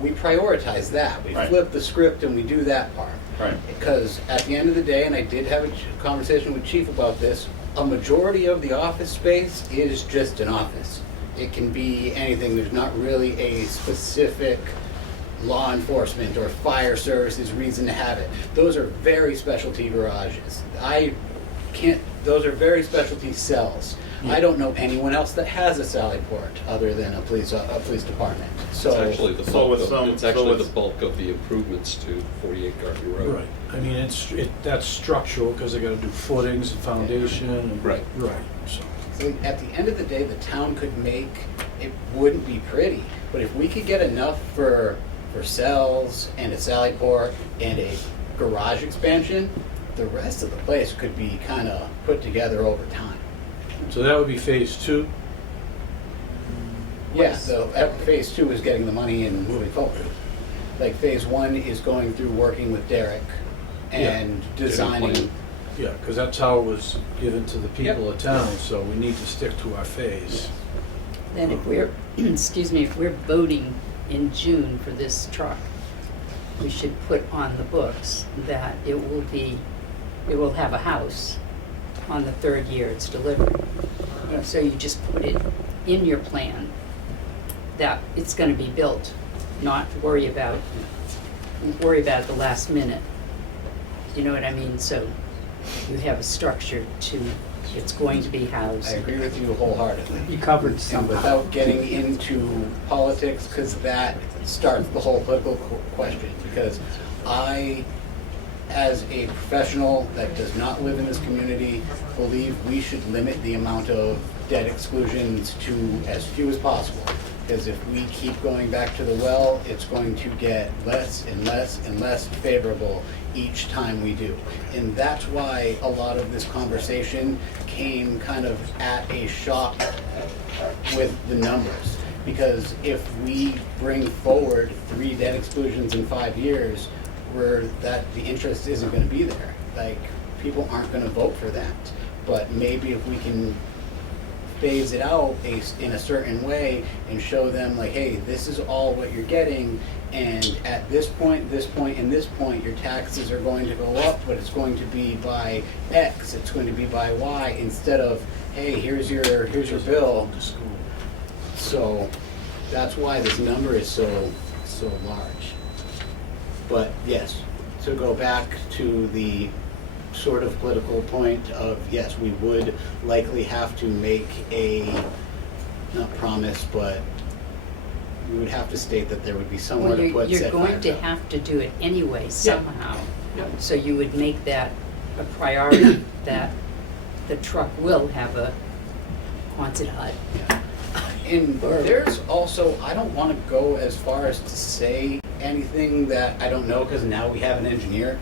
we prioritize that. We Right. flip the script and we do that part. Right. Because at the end of the day, and I did have a conversation with Chief about this, a majority of the office space is just an office. It can be anything. There's not really a specific law enforcement or fire services reason to have it. Those are very specialty garages. Those are very specialty cells. I don't know anyone else that has a Sally Port other than a police department. So It's actually the So bulk with of, some- it's so actually with- the bulk of the improvements to 48 Garden Road. Right, I mean, that's structural, because they gotta do footings and foundation and. Right. Right, so. So at the end of the day, the town could make, it wouldn't be pretty, but if we could get enough for cells and a Sally Port and a garage expansion, the rest of the place could be kind of put together over time. So that would be phase 2? Yeah, so phase 2 is getting the money and moving forward. Like phase 1 is going through working with Derek and designing. Yeah, because that's how it was given to the people of town, so we need to stick to our phase. Then if we're, excuse me, if we're voting in June for this truck, we should put on the books that it will have a house on the 3rd year it's delivered. So you just put it in your plan that it's gonna be built, not worry about the last minute. You know what I mean? So you have a structure to, it's going to be housed. I agree with you wholeheartedly. You covered And some. without getting into politics, because that starts the whole political question. Because I, as a professional that does not live in this community, believe we should limit the amount of debt exclusions to as few as possible. Because if we keep going back to the well, it's going to get less and less and less favorable each time we do. And that's why a lot of this conversation came kind of at a shock with the numbers. Because if we bring forward 3 debt exclusions in 5 years, the interest isn't going to be there. Like, people aren't going to vote for that. But maybe if we can phase it out in a certain way and show them like, hey, this is all what you're getting, and at this point, and this point, your taxes are going to go up, but it's going to be by X, it's going to be by Y, instead of, hey, here's your bill. So that's why this number is so large. But yes, to go back to the sort of political point of, yes, we would likely have to make not promise, but we would have to state that there would be somewhere to put You're said going to fire have to do it anyway somehow. Yeah. So you would make that a priority, that the truck will have a Quonset hut. And there's also, I don't want to go as far as to say anything that I don't know, because now we have an engineer.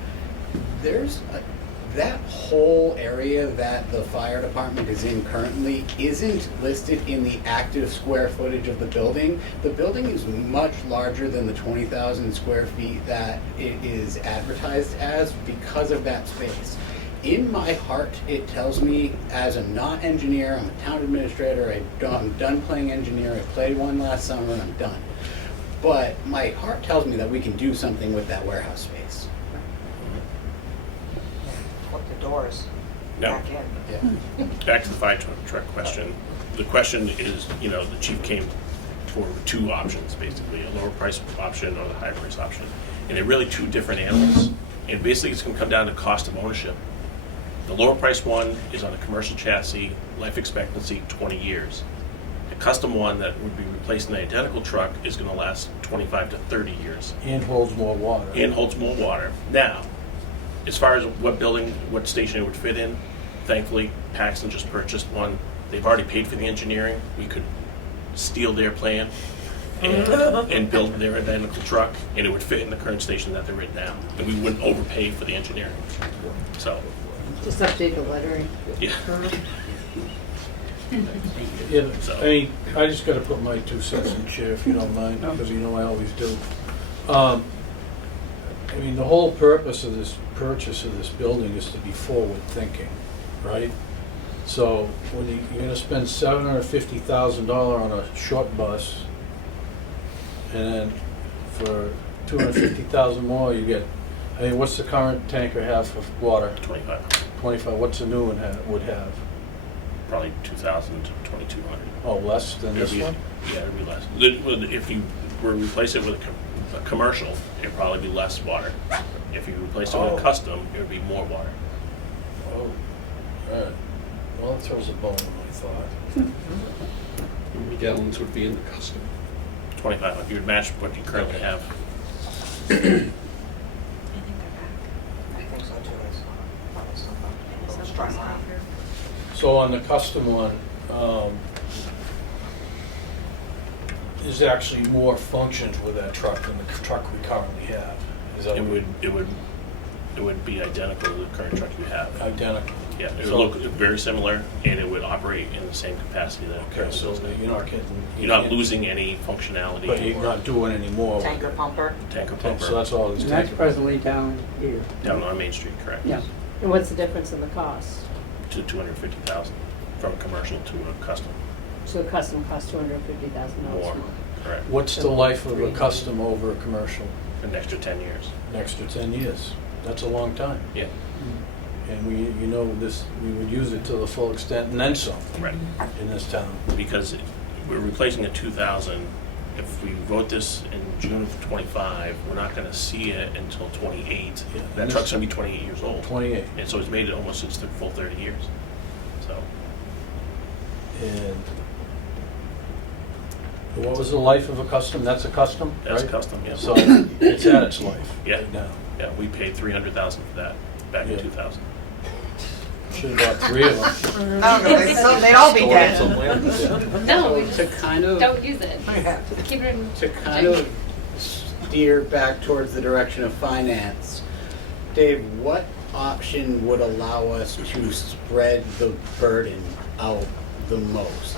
That whole area that the fire department is in currently isn't listed in the active square footage of the building. The building is much larger than the 20,000 square feet that it is advertised as because of that space. In my heart, it tells me, as a not engineer, I'm a town administrator, I'm done playing engineer, I played one last summer and I'm done. But my heart tells me that we can do something with that warehouse space. Flip the doors No. back in. Yeah. Back to the fire truck question. The question is, the chief came forward with 2 options, basically, a lower price option or the higher price option. And they're really 2 different animals. And basically, it's gonna come down to cost of ownership. The lower price one is on a commercial chassis, life expectancy 20 years. A custom one that would be replacing the identical truck is gonna last 25 to 30 years. And holds more water. And holds more water. Now, as far as what station it would fit in, thankfully, Paxton just purchased one. They've already paid for the engineering. We could steal their plan and build their identical truck, and it would fit in the current station that they're in now. And we wouldn't overpay for the engineering. So, Just update the lettering. yeah. Yeah, So- I mean, I just gotta put my 2 cents in the chair, if you don't mind, because you know I always do. I mean, the whole purpose of this purchase of this building is to be forward-thinking, right? So when you're gonna spend $750,000 on a short bus, and then for 250,000 more, you get, I mean, what's the current tanker have for water? 25, 25, what's the new one would have? probably 2,000 to 2,200. Oh, less than this It'd be- one? Yeah, it'd be less. If you were to replace it with a commercial, it'd probably be less water. If you replace it with Oh. a custom, it would be more water. Oh, all right. Well, that throws a bone in my thought. How many gallons would be in the custom? 25, if you would match what you currently have. I think so too. So on the custom one, there's actually more functions with that truck than the truck we currently have. Is that It what- would be identical to the current truck you have. Identical? Yeah, it would So- look very similar, and it would operate in the same capacity that it Okay, currently so does. you're not getting... You're not losing any functionality. But you're or not doing any more. with it. Tanker pumper. Tanker Okay, pumper so that's all it's And that's tanker. presently down here. down on Main Street, correct? Yeah. And what's the difference in the cost? To 250,000 from a commercial to a custom. So a custom costs $250,000 More, more. correct. What's the life of a custom over a commercial? An extra 10 years. An extra 10 years. That's a long time. Yeah, And we would use it to the full extent and then some right. in this town. Because we're replacing a 2000. If we vote this in June of 25, we're not going to see it until 28. Yeah, That and truck's this- going to be 28 years old. 28. And so it's made it almost its full 30 years. So And what was the life of a custom? That's a custom, that's right? custom, yeah. So it's at its life Yeah. right now. Yeah, we paid $300,000 for that back in Yeah. 2000. Should have bought 3 of them. Oh, they'd all be Store it dead. somewhere. No, we To just kind of don't use it. Keep it in. to kind of steer back towards the direction of finance, Dave, what option would allow us to spread the burden out the most?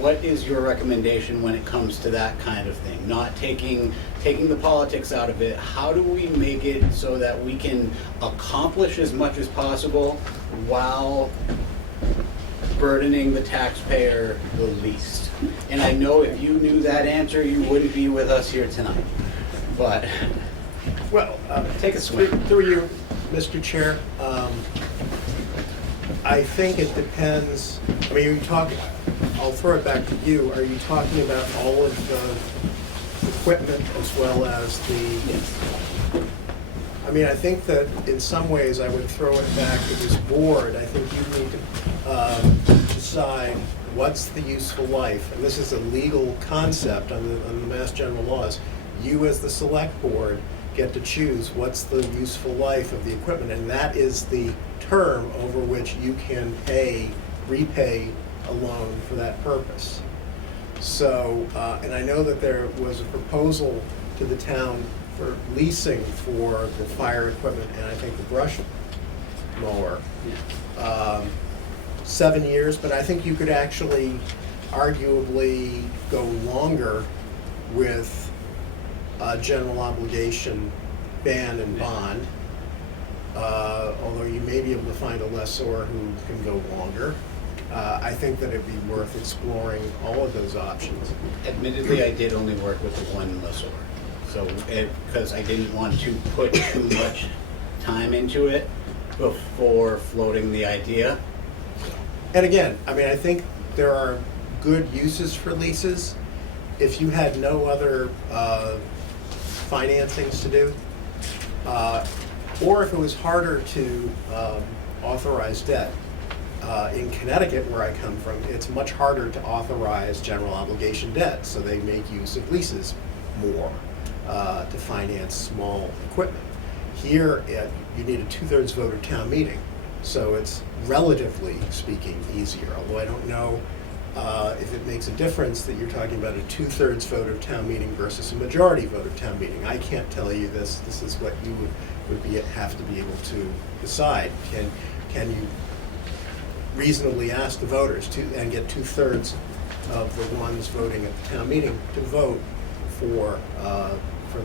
What is your recommendation when it comes to that kind of thing? Not taking the politics out of it, how do we make it so that we can accomplish as much as possible while burdening the taxpayer the least? And I know if you knew that answer, you wouldn't be with us here tonight. But Well, take a swing. through you, Mr. Chair. I think it depends, I mean, are you talking, I'll throw it back to you. Are you talking about all of the equipment as well as the? I mean, I think that in some ways I would throw it back to this board. I think you need to decide what's the useful life. And this is a legal concept on the Mass General laws. You as the select board get to choose what's the useful life of the equipment. And that is the term over which you can repay a loan for that purpose. So, and I know that there was a proposal to the town for leasing for the fire equipment and I think the brush mower. 7 years, but I think you could actually arguably go longer with a general obligation ban and bond. Although you may be able to find a lessor who can go longer. I think that it'd be worth exploring all of those options. Admittedly, I did only work with the one lessor. So, because I didn't want to put too much time into it before floating the idea. And again, I mean, I think there are good uses for leases. If you had no other financings to do, or if it was harder to authorize debt. In Connecticut, where I come from, it's much harder to authorize general obligation debt, so they make use of leases more to finance small equipment. Here, you need a 2/3 vote of town meeting, so it's relatively speaking easier, although I don't know if it makes a difference that you're talking about a 2/3 vote of town meeting versus a majority vote of town meeting. I can't tell you this. This is what you would have to be able to decide. Can you reasonably ask the voters and get 2/3 of the ones voting at the town meeting to vote for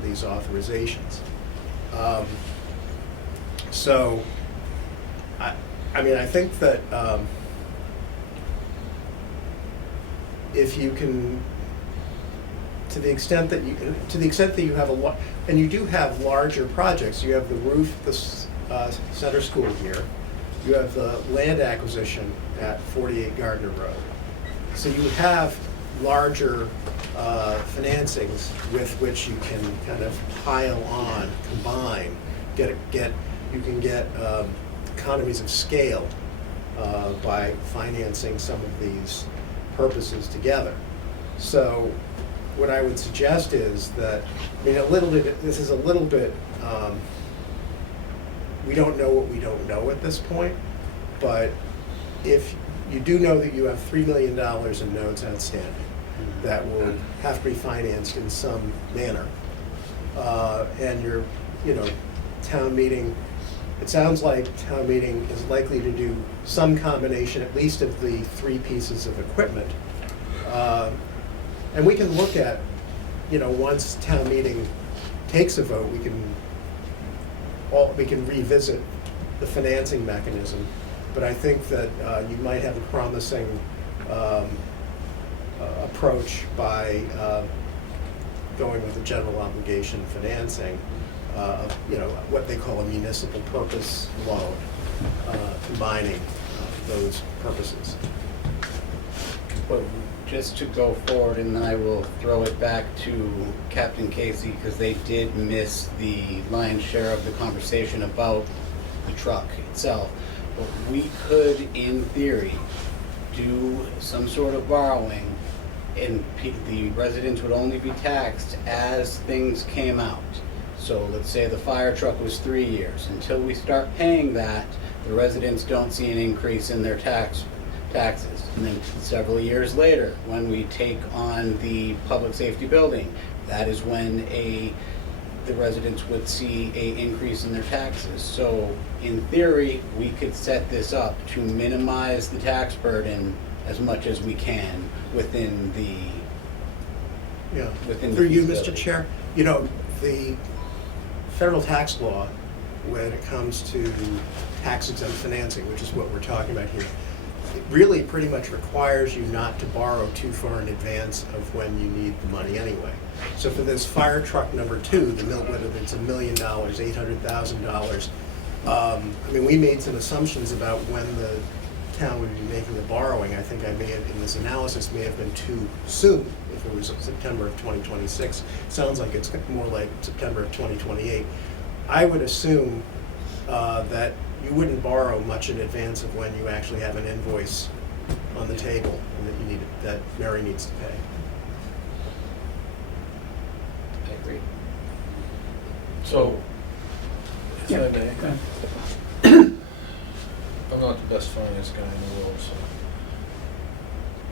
these authorizations? So, I mean, I think that if you can to the extent that you have and you do have larger projects. You have the roof, the center school here. You have the land acquisition at 48 Gardner Road. So you have larger financings with which you can kind of pile on, combine, you can get economies of scale by financing some of these purposes together. So what I would suggest is that, this is a little bit, we don't know what we don't know at this point, but if you do know that you have $3 million in notes outstanding that will have to be financed in some manner, and your, town meeting, it sounds like town meeting is likely to do some combination, at least of the 3 pieces of equipment. And we can look at, once town meeting takes a vote, we can revisit the financing mechanism. But I think that you might have a promising approach by going with the general obligation financing, what they call a municipal purpose loan, combining those purposes. But just to go forward, and then I will throw it back to Captain Casey, because they did miss the lion's share of the conversation about the truck itself. But we could, in theory, do some sort of borrowing, and the residents would only be taxed as things came out. So let's say the fire truck was 3 years. Until we start paying that, the residents don't see an increase in their taxes. And then several years later, when we take on the public safety building, that is when the residents would see an increase in their taxes. So in theory, we could set this up to minimize the tax burden as much as we can within the Through you, Mr. Chair, the federal tax law, when it comes to tax exempt financing, which is what we're talking about here, it really pretty much requires you not to borrow too far in advance of when you need the money anyway. So for this fire truck number 2, whether it's $1 million, $800,000, we made some assumptions about when the town would be making the borrowing. I think in this analysis, may have been too soon if it was September of 2026. Sounds like it's more like September of 2028. I would assume that you wouldn't borrow much in advance of when you actually have an invoice on the table and that Mary needs to pay. I agree. So, if I may, Okay. I'm not the best finance guy in the world,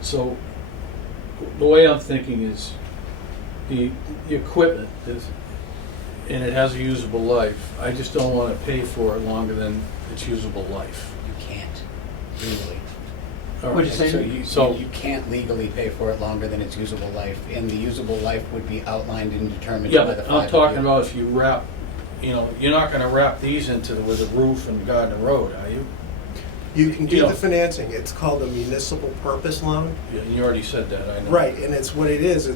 so the way I'm thinking is the equipment is, and it has a usable life. I just don't want to pay for it longer than its usable life. You can't legally. All What'd you right. say? You can't legally pay for it longer than its usable life, and the usable life would be outlined and determined Yeah, by the but 5 I'm talking about if you wrap, you're not going to wrap these with a roof and Gardner Road, are you? You can do the financing. It's called a municipal purpose loan. Yeah, you already said that, I know. Right, and it's what it is.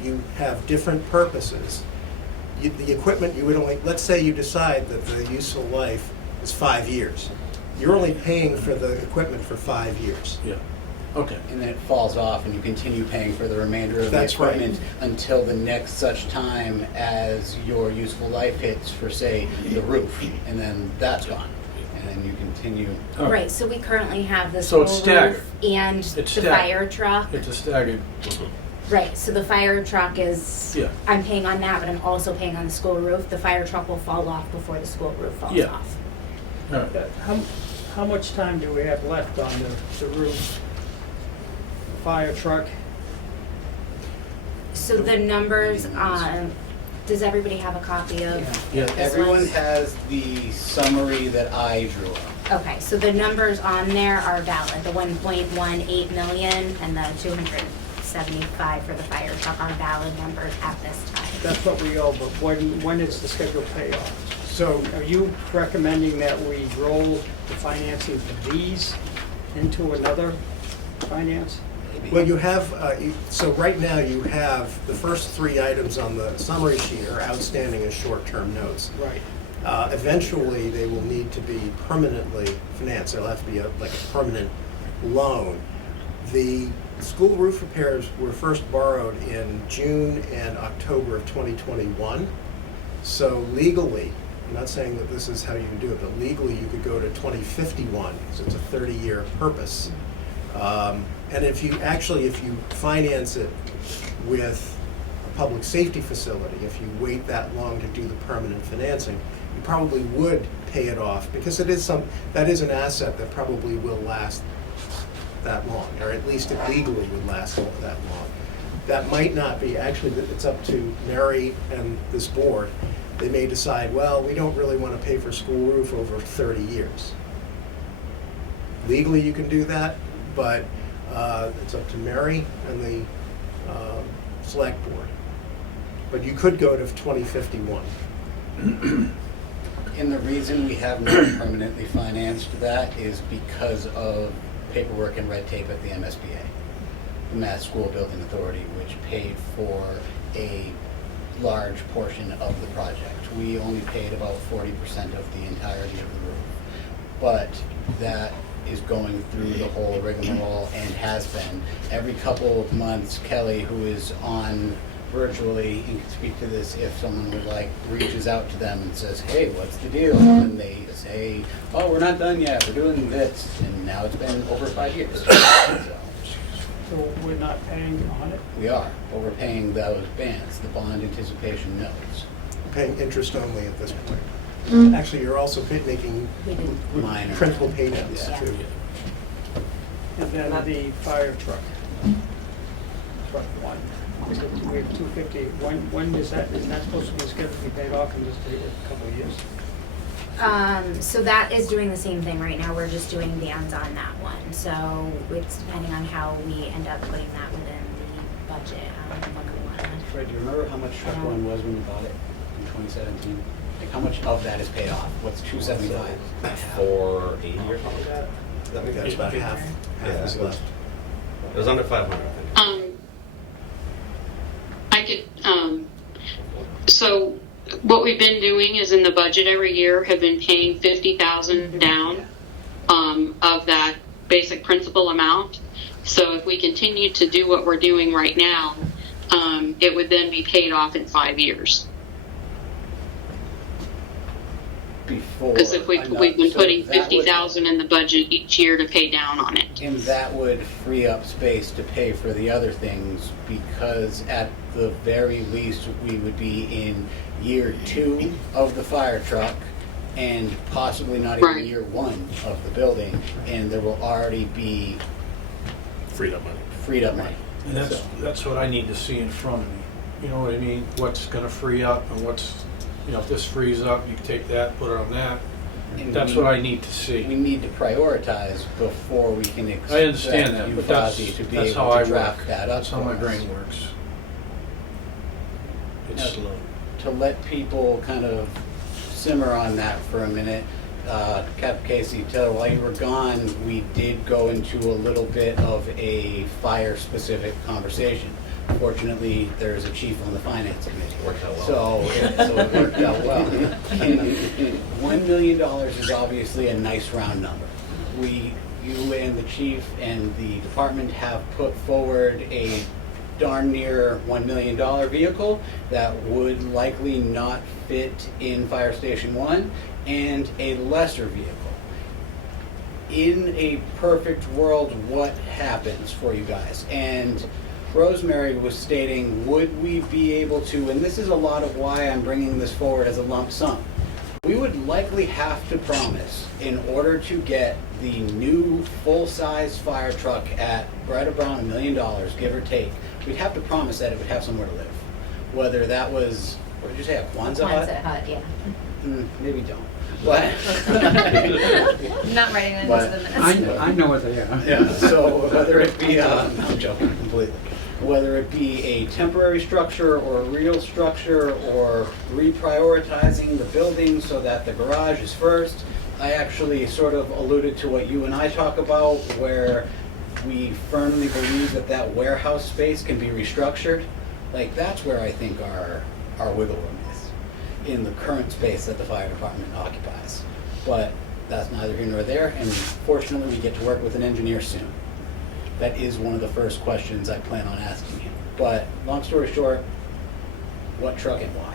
You have different purposes. The equipment, you would only, let's say you decide that the useful life is 5 years. You're only paying for the equipment for 5 years. Yeah, okay. And then it falls off, and you continue paying for the remainder of That's the equipment until the next such time as your useful life hits for, say, the roof, and then that's gone. And then you continue. All Right, so we currently have the So it's school staggered. roof and It's the staggered. fire truck. It's a staggered, Right, so the fire truck is, Yeah. I'm paying on that, but I'm also paying on the school roof. The fire truck will fall off before the school roof falls Yeah. off. all right. How much time do we have left on the roof? Fire truck? So the numbers, does everybody have a copy of Yeah. this Everyone one? has the summary that I drew up. Okay, so the numbers on there are valid. The 1.18 million and the 275 for the fire truck are valid numbers at this time. That's what we owe, but when is the scheduled payoff? So Are you recommending that we roll the financing for these into another finance? Well, you have, so right now you have the first 3 items on the summary sheet are outstanding as short-term notes. Right. Eventually, they will need to be permanently financed. There'll have to be like a permanent loan. The school roof repairs were first borrowed in June and October of 2021. So legally, I'm not saying that this is how you do it, but legally you could go to 2051 because it's a 30-year purpose. And if you finance it with a public safety facility, if you wait that long to do the permanent financing, you probably would pay it off because that is an asset that probably will last that long, or at least it legally would last that long. That might not be, actually, it's up to Mary and this board. They may decide, well, we don't really want to pay for school roof over 30 years. Legally, you can do that, but it's up to Mary and the select board. But you could go to 2051. And the reason we have not permanently financed that is because of paperwork and red tape at the MSBA, the Mass School Building Authority, which paid for a large portion of the project. We only paid about 40% of the entirety of the roof. But that is going through the whole rigmarole and has been. Every couple of months, Kelly, who is on virtually and can speak to this if someone would like, reaches out to them and says, hey, what's the deal? And they say, oh, we're not done yet, we're doing this. And now it's been over 5 years. So we're not paying on it? We are, but we're paying those bands, the bond anticipation notes. Paying interest only at this point. Actually, you're also making Minor. principal payments Yeah. too. And then the fire truck. Truck 1. We have 250. When is that supposed to be scheduled to be paid off in just a couple of years? So that is doing the same thing right now. We're just doing bands on that one. So it's depending on how we end up putting that within the budget. What we want to. Fred, do you remember how much truck one was when you bought it in 2017? Like how much of that is paid off? What's 275? 480 or something like that. I think that's about half is left. It was under 500, I think. So what we've been doing is in the budget every year have been paying 50,000 down of that basic principal amount. So if we continue to do what we're doing right now, it would then be paid off in 5 years. Because if we've been putting 50,000 in the budget each year to pay down on it. And that would free up space to pay for the other things, because at the very least, we would be in year 2 of the fire truck and possibly not even Right. year 1 of the building, and there will already be Freed up money. And that's what I need to see in front of me. You know what I mean? What's gonna free up and if this frees up, you take that, put it on that. And That's what I need to see. We need to prioritize before we can expect I understand that, but UFASI to be that's able how to I work. draft that up. That's how for my us. brain works. It's Now, slow. To let people kind of simmer on that for a minute, Cap Casey, while you were gone, we did go into a little bit of a fire-specific conversation. Fortunately, there's a chief on the finance committee. Worked out well. So it worked out well. $1 million is obviously a nice round number. You and the chief and the department have put forward a darn near $1 million vehicle that would likely not fit in Fire Station 1, and a lesser vehicle. In a perfect world, what happens for you guys? And Rosemary was stating, would we be able to, and this is a lot of why I'm bringing this forward as a lump sum, we would likely have to promise, in order to get the new full-size fire truck at right around $1 million, give or take, we'd have to promise that it would have somewhere to live. Whether that was, what did you say, a Kwanzaa hut? Kwanzaa hut, yeah. Maybe don't. But Not writing that But into the minutes. I know what they are. yeah, so whether it be, I'm joking completely. Whether it be a temporary structure or a real structure, or reprioritizing the building so that the garage is first. I actually sort of alluded to what you and I talk about, where we firmly believe that that warehouse space can be restructured, like that's where I think our wiggle room is, in the current space that the fire department occupies. But that's neither here nor there, and fortunately we get to work with an engineer soon. That is one of the first questions I plan on asking him. But long story short, what truck and why?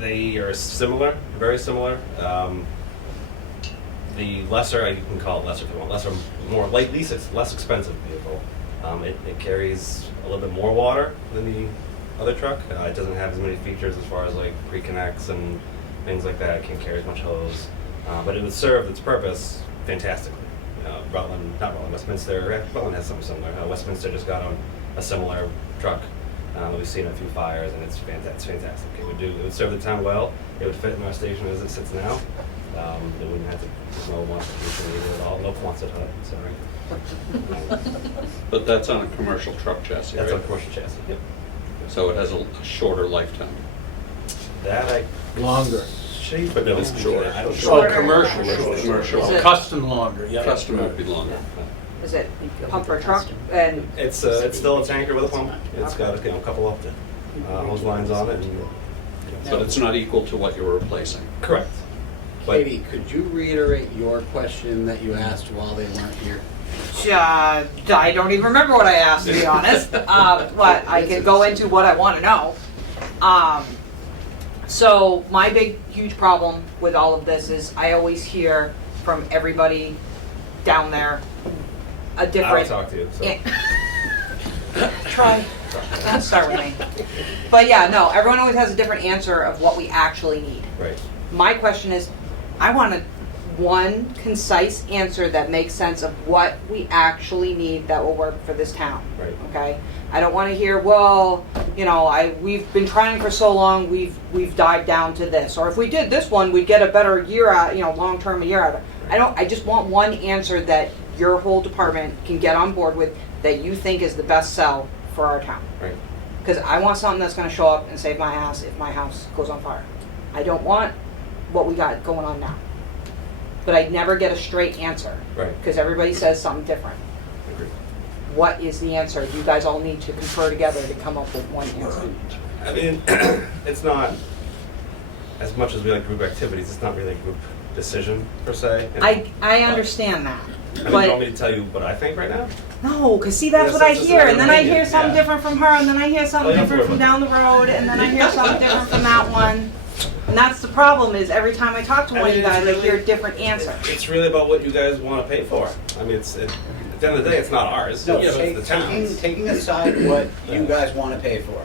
They are similar, very similar. The lesser, you can call it lesser if you want, lesser, more light, least it's less expensive vehicle. It carries a little bit more water than the other truck. It doesn't have as many features as far as like pre-connects and things like that. It can't carry as much hose, but it would serve its purpose fantastically. Westminster has something similar. Westminster just got on a similar truck. We've seen a few fires, and it's fantastic. It would serve the town well. It would fit in our station as it sits now. It wouldn't have to, no modification needed at all. No Quonset hut, sorry. But that's on a commercial truck chassis, That's right? on a commercial chassis, yep. So it has a shorter lifetime. That I Longer. shape, but no, it's Shorter. I don't Oh, commercial. Commercial. Is it- Custom longer, yeah. Custom would be longer. Is it pump or truck? And It's still a tanker with a pump. It's got a couple of hose lines on it. And, But it's not equal to what you're replacing. correct. But Katie, could you reiterate your question that you asked while they weren't here? I don't even remember what I asked, to be honest. But I can go into what I want to know. So my big, huge problem with all of this is I always hear from everybody down there a I will different. talk to you. So. Try. Don't start with me. But yeah, no, everyone always has a different answer of what we actually need. Right. My question is, I want one concise answer that makes sense of what we actually need that will work for this town. Right. Okay? I don't want to hear, well, we've been trying for so long, we've dived down to this, or if we did this one, we'd get a better year out, long term a year out of it. I just want one answer that your whole department can get on board with that you think is the best sell for our town. Right. Because I want something that's going to show up and save my ass if my house goes on fire. I don't want what we got going on now. But I never get a straight answer. Right. Because everybody says something different. Agreed. What is the answer? You guys all need to confer together to come up with one answer. I mean, it's not, as much as we like group activities, it's not really a group decision per se. I understand that. I mean, But you want me to tell you what I think right now? no, because see, that's Yes, what I that's just hear. another And then I opinion, hear something yeah. different from her, and then I hear something Well, you don't different from have down the road, and then I hear something different from that one. And that's the problem is every time I talk to one of you guys, I hear a different answer. It's really about what you guys want to pay for. I mean, at the end of the day, it's not ours. No, it's the town's. taking aside what you guys want to pay for,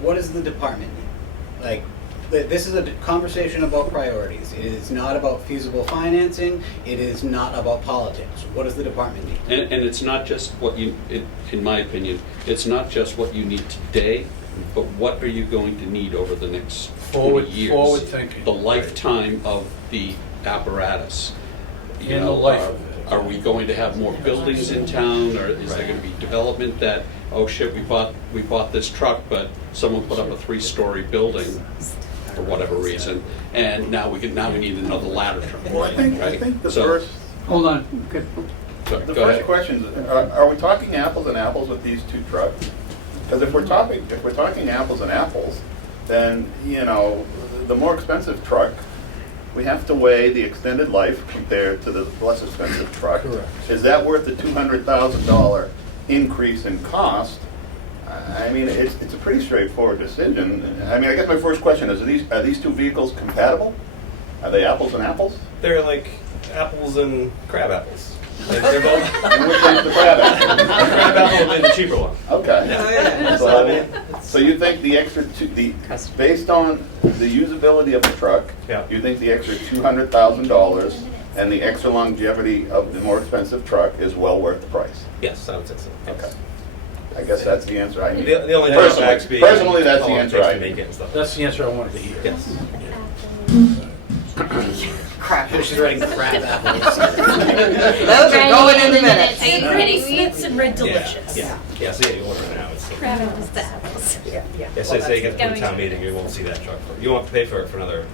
what does the department need? Like, this is a conversation about priorities. It is not about feasible financing. It is not about politics. What does the department need? And it's not just what in my opinion, it's not just what you need today, but what are you going to need over the next 40 years? Forward thinking. The lifetime of the apparatus. You And know, the life of it. Are we going to have more buildings in town, or is there going to be development that, oh shit, we bought this truck, but someone put up a 3-story building for whatever reason, and now we need another ladder truck. Well, I think the So- first, Hold on. Good. So, the go first ahead. question is, are we talking apples and apples with these two trucks? Because if we're talking apples and apples, then, the more expensive truck, we have to weigh the extended life compared to the less expensive truck. Correct. Is that worth the $200,000 increase in cost? I mean, it's a pretty straightforward decision. I mean, I guess my first question is, are these two vehicles compatible? Are they apples and apples? They're like apples and crab apples. They're both. And which one's the crab apple? The crab apple would be the cheaper one. Okay. So you think the extra based on the usability of the truck, Yeah. you think the extra $200,000 and the extra longevity of the more expensive truck is well worth the price? Yes, I would say so. Yes. Okay. I guess that's the answer I need. The only Personally, drawbacks being personally, that's how the long it answer takes I to make need. it and stuff. That's the answer I wanted to hear. Yes. Crap. She's writing crab apples. Those are going in the minutes. Are you kidding me? and red delicious. Yeah. Yeah. So yeah, you order it now. It's Crab apples to apples. Yeah. yeah. So say you get to Going the town to- meeting, you won't see that truck. You won't have to pay for it for another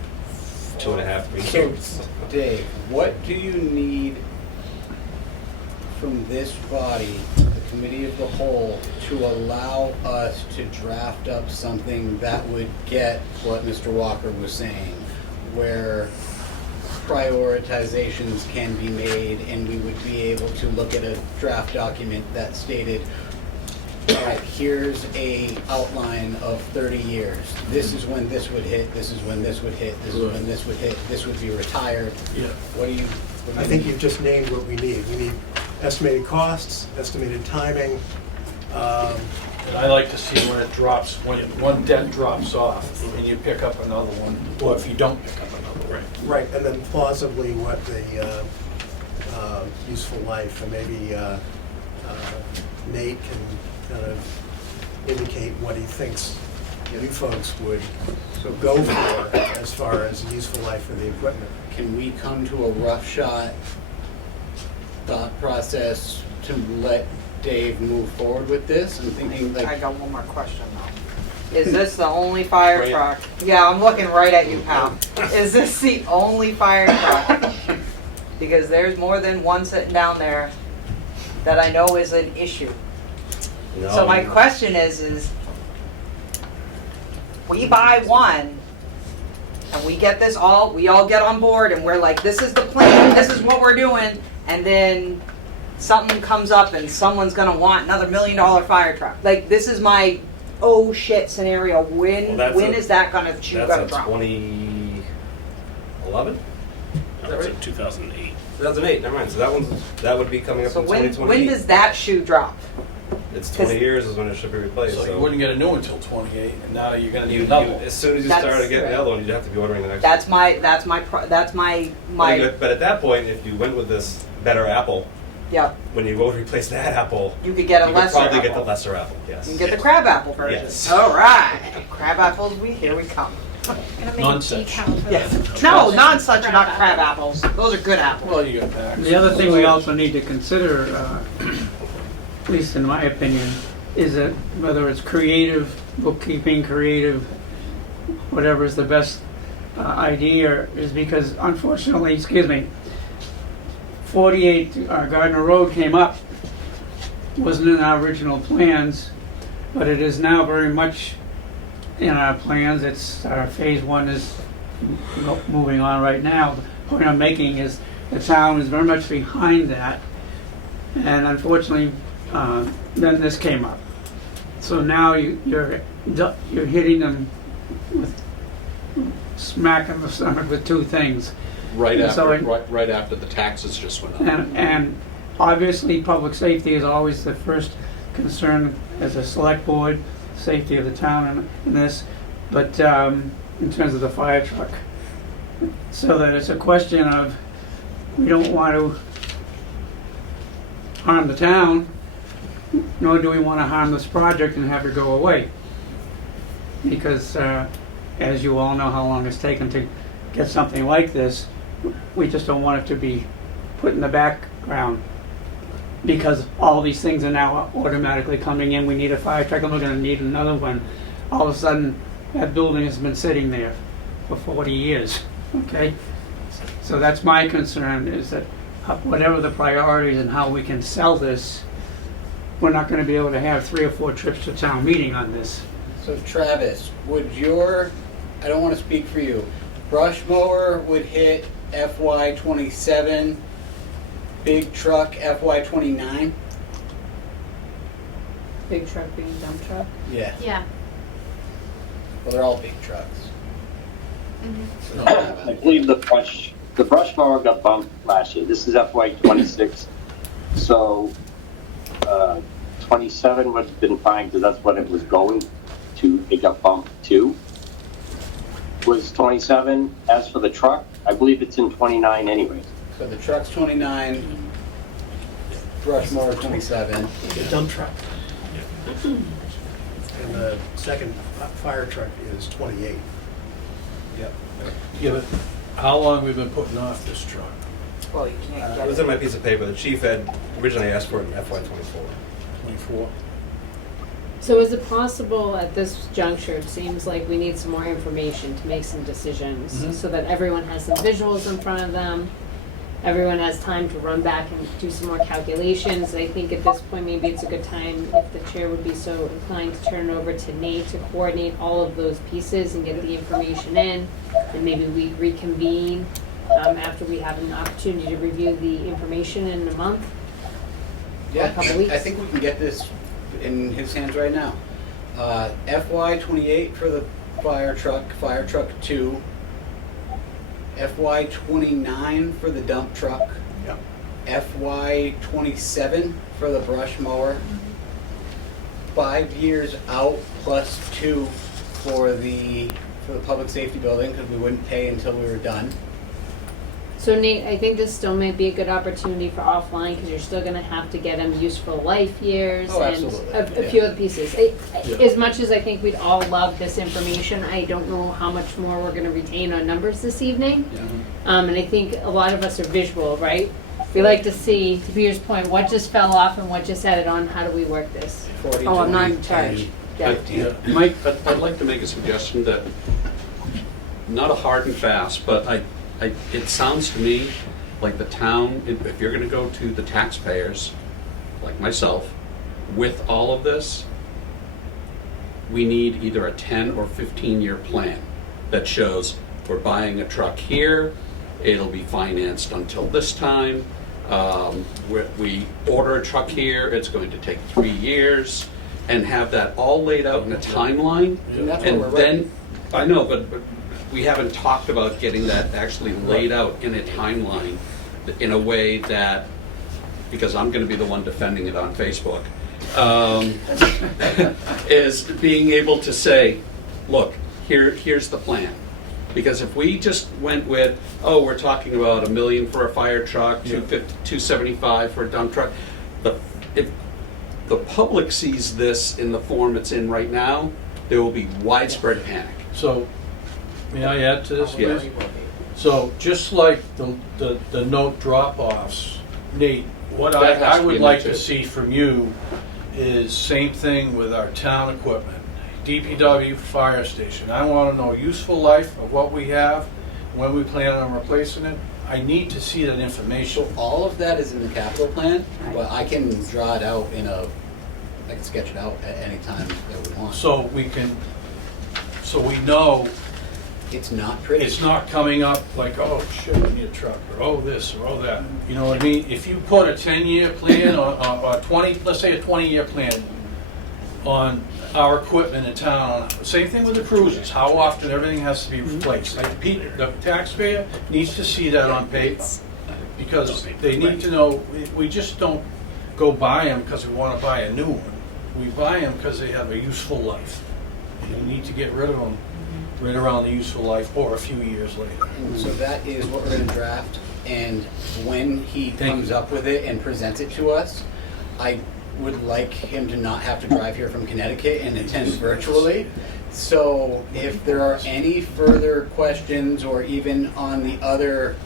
2.5, 3 So, years. Dave, what do you need from this body, the committee of the whole, to allow us to draft up something that would get what Mr. Walker was saying, where prioritizations can be made and we would be able to look at a draft document that stated, all right, here's a outline of 30 years. This is when this would hit, this is when this would hit, this is when this would hit, this would be retired. Yeah. What do you? I think you've just named what we need. We need estimated costs, estimated timing. And I like to see when it drops, when one debt drops off and you pick up another one, or if you don't pick up another one. Right, and then plausibly what the useful life, and maybe Nate can kind of indicate what he thinks you folks would go for as far as useful life for the equipment. Can we come to a rough shot thought process to let Dave move forward with this? I'm thinking I like, got one more question though. Is this the only fire Right. truck? Yeah, I'm looking right at you, pal. Is this the only fire truck? Because there's more than one sitting down there that I know is an issue. So my question is we buy one and we get this all, we all get on board and we're like, this is the plan, this is what we're doing, and then something comes up and someone's gonna want another $1 million fire truck. Like, this is my oh shit scenario. When is that gonna shoot That's gonna a drop? 2011? That was in 2008. 2008, never mind. So that would be coming up So in when 2028. does that shoe drop? It's 20 years is when it should be replaced. So you wouldn't get a new one until 28, and now you're gonna need You- another you- one. as soon as you That's started getting right. the other one, you'd have to be ordering the next That's one. my But at that point, if you went with this better apple, yeah. when you go to replace that apple, You could get a you lesser could probably get apple. the lesser apple. Yes. You can get the crab apple version. Yes. All right, crab apples. Here we come. Non-such. Yeah. No, non-such, not crab apples. Those are good apples. Well, you got that. The other thing we also need to consider, at least in my opinion, is that whether it's creative, bookkeeping, creative, whatever is the best idea, is because unfortunately, 48 Gardner Road came up, wasn't in our original plans, but it is now very much in our plans. It's phase one is moving on right now. The point I'm making is the town is very much behind that, and unfortunately, then this came up. So now you're hitting them with smacking the stomach with two things. Right And so after, right after the taxes just went up. And obviously, public safety is always the first concern as a select board, safety of the town in this, but in terms of the fire truck. So that it's a question of, we don't want to harm the town, nor do we want to harm this project and have it go away. Because as you all know how long it's taken to get something like this, we just don't want it to be put in the background because all these things are now automatically coming in. We need a fire truck and we're going to need another one. All of a sudden, that building has been sitting there for 40 years, okay? So that's my concern, is that whatever the priorities and how we can sell this, we're not going to be able to have 3 or 4 trips to town meeting on this. so Travis, would I don't want to speak for you, brush mower would hit FY '27, big truck FY '29? Big truck being dump truck. Yeah. Yeah. Well, they're all big trucks. I believe the brush mower got bumped last year. This is FY '26, so 27 would have been fine because that's what it was going to. It got bumped to. Was 27. As for the truck, I believe it's in 29 anyways. So the truck's 29, brush mower 27. The dump truck. And the second fire truck is 28. Yep. Yeah, but how long we've been putting off this truck? Well, you can't It get was in my piece of paper. The chief had originally asked for it in FY '24. 24. So is it possible at this juncture, it seems like we need some more information to make some decisions, Mhm. so that everyone has some visuals in front of them, everyone has time to run back and do some more calculations. I think at this point, maybe it's a good time, if the chair would be so inclined, to turn it over to Nate to coordinate all of those pieces and get the information in, and maybe we reconvene after we have an opportunity to review the information in a month. Yeah, a couple weeks. I think we can get this in his hands right now. FY 28 for the fire truck 2. FY 29 for the dump truck. Yep. FY 27 for the brush mower. 5 years out plus 2 for the public safety building, because we wouldn't pay until we were done. So Nate, I think this still may be a good opportunity for offline, because you're still gonna have to get them useful life years Oh, and absolutely. a few other pieces. As much as I think we'd all love this information, I don't know how much more we're gonna retain on numbers this evening. And I think a lot of us are visual, right? We like to see, to Peter's point, what just fell off and what just added on, how do we work this? 40, Oh, I'm not in 20, charge. 10, Yeah. 15. Mike, I'd like to make a suggestion that, not a hard and fast, but it sounds to me like the town, if you're gonna go to the taxpayers, like myself, with all of this, we need either a 10 or 15-year plan that shows we're buying a truck here, it'll be financed until this time, we order a truck here, it's going to take 3 years, and have that all laid out in a timeline. And that's where And we're then, I know, but we haven't talked about getting that actually laid out in a timeline in a way that, because I'm gonna be the one defending it on Facebook, is being able to say, look, here's the plan. Because if we just went with, oh, we're talking about $1 million for a fire truck, $275 for a dump truck, if the public sees this in the form it's in right now, there will be widespread panic. So, may I add to this, Yes. please? So, just like the note drop-offs, Nate, what That has I to would be like me to too. see from you is same thing with our town equipment. DPW fire station. I want to know useful life of what we have, when we plan on replacing it. I need to see that information. So all of that is in the capital plan, but I can draw it out I can sketch it out at any time that we want. So we know it's not pretty. it's not coming up like, oh shit, I need a truck, or oh this, or oh that. You know what I mean? If you put a 10-year plan or 20, let's say a 20-year plan on our equipment in town, same thing with the cruisers, how often everything has to be replaced. Like the taxpayer needs to see that on paper, because they need to know, we just don't go buy them because we want to buy a new one. We buy them because they have a useful life. And you need to get rid of them right around the useful life or a few years later. So that is what we're going to draft, and when he comes up with it and presents it to us, I would like him to not have to drive here from Connecticut and attend virtually. So if there are any further questions, or even on the other,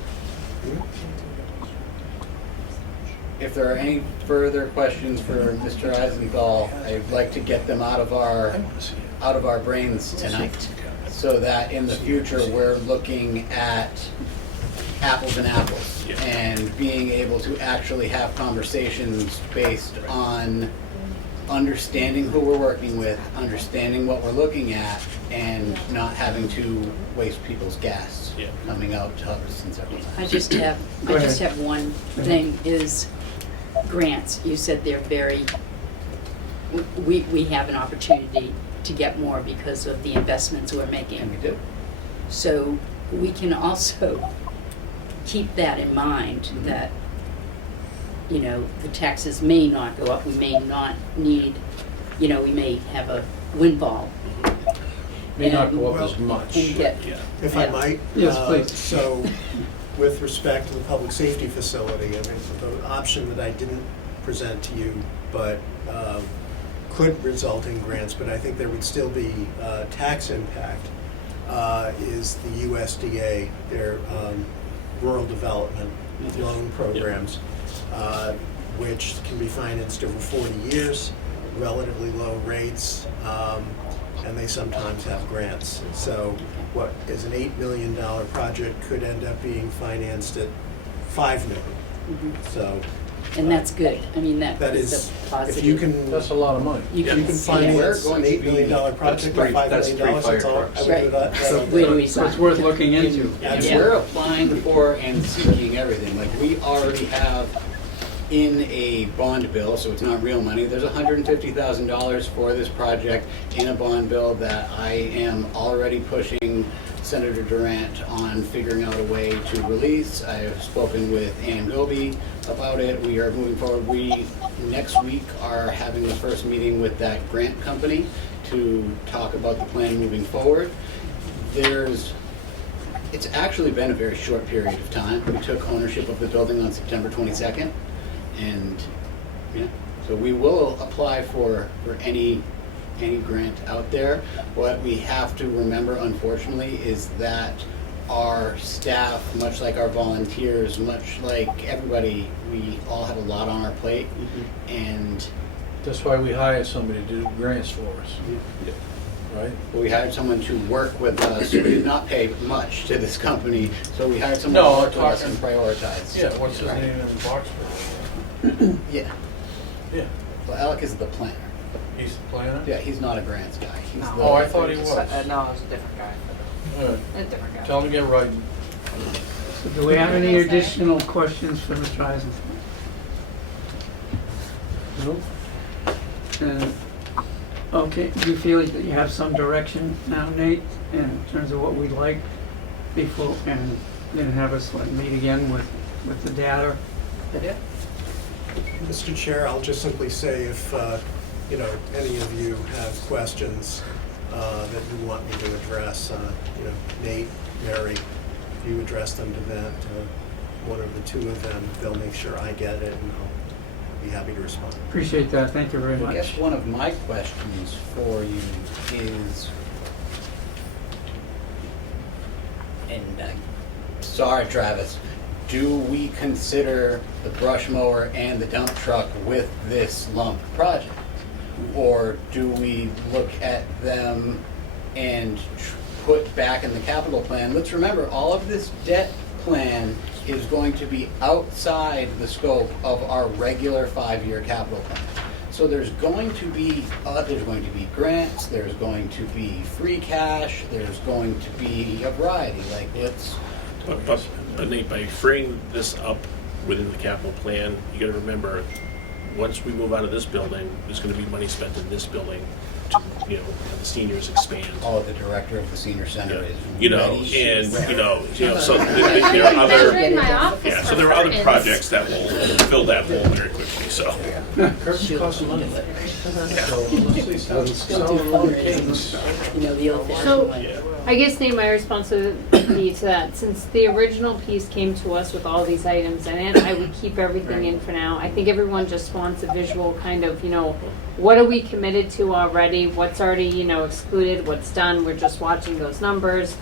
if there are any further questions for Mr. Eisenthal, I'd like to get them out of our brains tonight, so that in the future we're looking at apples and apples, and being able to actually have conversations based on understanding who we're working with, understanding what we're looking at, and not having to waste people's gas coming out to Hubbardston several times. I just have one thing, is grants. You said they're very, we have an opportunity to get more because of the investments we're making. And we do. So we can also keep that in mind, that, you know, the taxes may not go up, we may not need, you know, we may have a windfall. May not go up as much. And get, If I might? Yes, please. So, with respect to the public safety facility, I mean, the option that I didn't present to you, but could result in grants, but I think there would still be tax impact, is the USDA, their rural development loan programs, which can be financed over 40 years. relatively low rates, and they sometimes have grants. So what is an $8 million project could end up being financed at $5 million. So. And that's good. I mean, that That is is, a positive. if you can. That's a lot of money. You can finance an $8 million project at $5 million, that's all. I would do that. So where do we So it's sign? worth looking into. And Yeah. we're applying for and seeking everything. Like, we already have in a bond bill, so it's not real money, there's $150,000 for this project in a bond bill that I am already pushing Senator Durant on figuring out a way to release. I have spoken with Ann Goby about it. We are moving forward. We, next week, are having the first meeting with that grant company to talk about the plan moving forward. It's actually been a very short period of time. We took ownership of the building on September 22nd, and yeah, so we will apply for any grant out there. What we have to remember, unfortunately, is that our staff, much like our volunteers, much like everybody, we all have a lot on our plate, and That's why we hire somebody to do grants for us. Right? we hired someone to work with us. We did not pay much to this company, so we hired someone No, to I'm work with us and talking- prioritize. Yeah, what's his Right. name in Boxford? Yeah. Yeah, Well, Alec is the planner. he's the planner? Yeah, he's not a grants guy. He's No. the- Oh, I thought he was. No, it was a different guy. All right. A different guy. Tell him to get writing. So do we have any additional questions for Mr. Eisen? No? And, okay, do you feel that you have some direction now, Nate, in terms of what we'd like before, and then have us meet again with the data? Yeah. Mr. Chair, I'll just simply say if, any of you have questions that you want me to address, Nate, Mary, if you address them to that, one of the two of them, they'll make sure I get it, and I'll be happy to respond. Appreciate that, thank you very I guess much. one of my questions for you is, and sorry, Travis, do we consider the brush mower and the dump truck with this lump project? Or do we look at them and put back in the capital plan? Let's remember, all of this debt plan is going to be outside the scope of our regular 5-year capital plan. So there's going to be grants, there's going to be free cash, there's going to be a variety. Like, But Nate, by freeing this up within the capital plan, you gotta remember, once we move out of this building, there's gonna be money spent in this building to, have the seniors expand. Oh, the director of the senior center is And, ready. so there are other, Measure in my office yeah, so for there are other curtains. projects that will fill that hole very quickly, so. Curtains cost money. So unless they sell cakes. The old So, Yeah. I guess, Nate, my responsibility to that, since the original piece came to us with all these items in it, I would keep everything in for now. I think everyone just wants a visual kind of, what are we committed to already? What's already, excluded? What's done? We're just watching those numbers.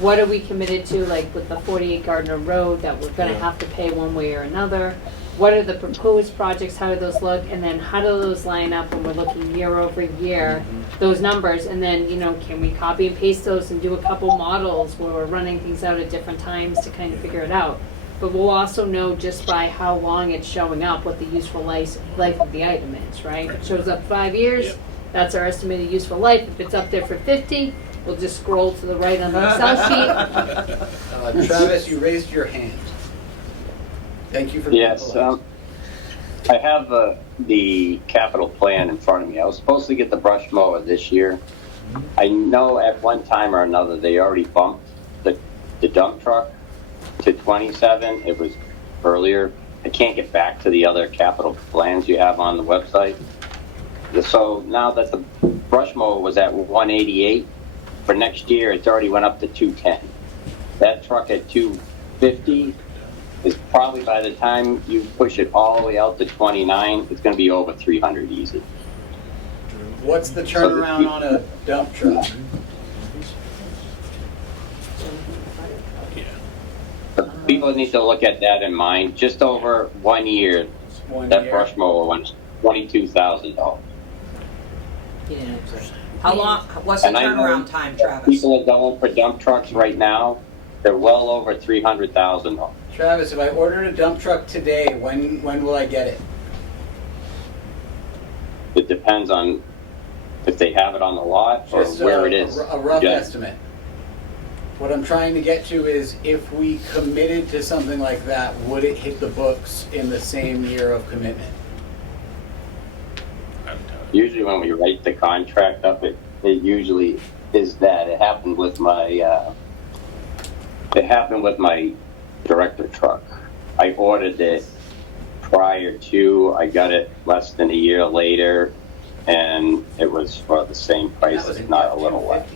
What are we committed to, like with the 48 Gardner Road, that we're gonna have to pay one way or another? What are the proposed projects? How do those look? And then how do those line up when we're looking year over year, those numbers? And then, can we copy and paste those and do a couple models where we're running things out at different times to kind of figure it out? But we'll also know just by how long it's showing up what the useful life of the item is, right? It shows up 5 years, Yep. that's our estimated useful life. If it's up there for 50, we'll just scroll to the right on the Excel sheet. Travis, you raised your hand. Thank you for being Yes, polite. I have the capital plan in front of me. I was supposed to get the brush mower this year. I know at one time or another they already bumped the dump truck to 27. It was earlier. I can't get back to the other capital plans you have on the website. So now that the brush mower was at 188, for next year it's already went up to 210. That truck at 250 is probably, by the time you push it all the way out to 29, it's going to be over 300 easy. What's the turnaround on a dump truck? But people need to look at that in mind. Just over 1 year, that brush mower went $22,000. How long, what's the And I know turnaround time, Travis? People are going for dump trucks right now, they're well over $300,000. Travis, if I ordered a dump truck today, when will I get it? It depends on if they have it on the lot or Just where it is. A rough Yeah. estimate. What I'm trying to get to is if we committed to something like that, would it hit the books in the same year of commitment? Usually when we write the contract up, it usually is that. It happened with my director truck. I ordered it prior to, I got it less than a year later, and it was for the same price, if not a little less.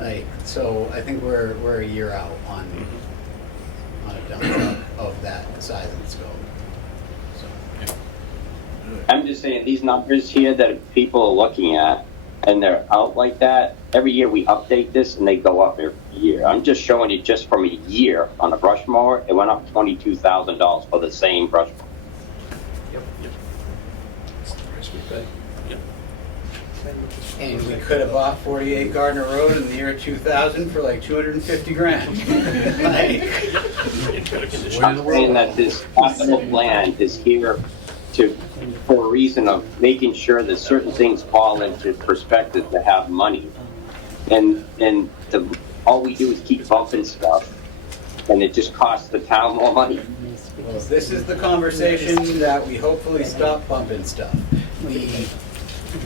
Like, so I think we're a year out on a dump truck of that size and scope. I'm just saying, these numbers here that people are looking at, and they're out like that, every year we update this and they go up every year. I'm just showing you just from a year on a brush mower, it went up $22,000 for the same brush mower. And we could have bought 48 Gardner Road in the year 2000 for like 250 grand. Like, I'm saying that this capital plan is here for a reason of making sure that certain things fall into perspective to have money. And all we do is keep bumping stuff, and it just costs the town more money. well, this is the conversation that we hopefully stop bumping stuff.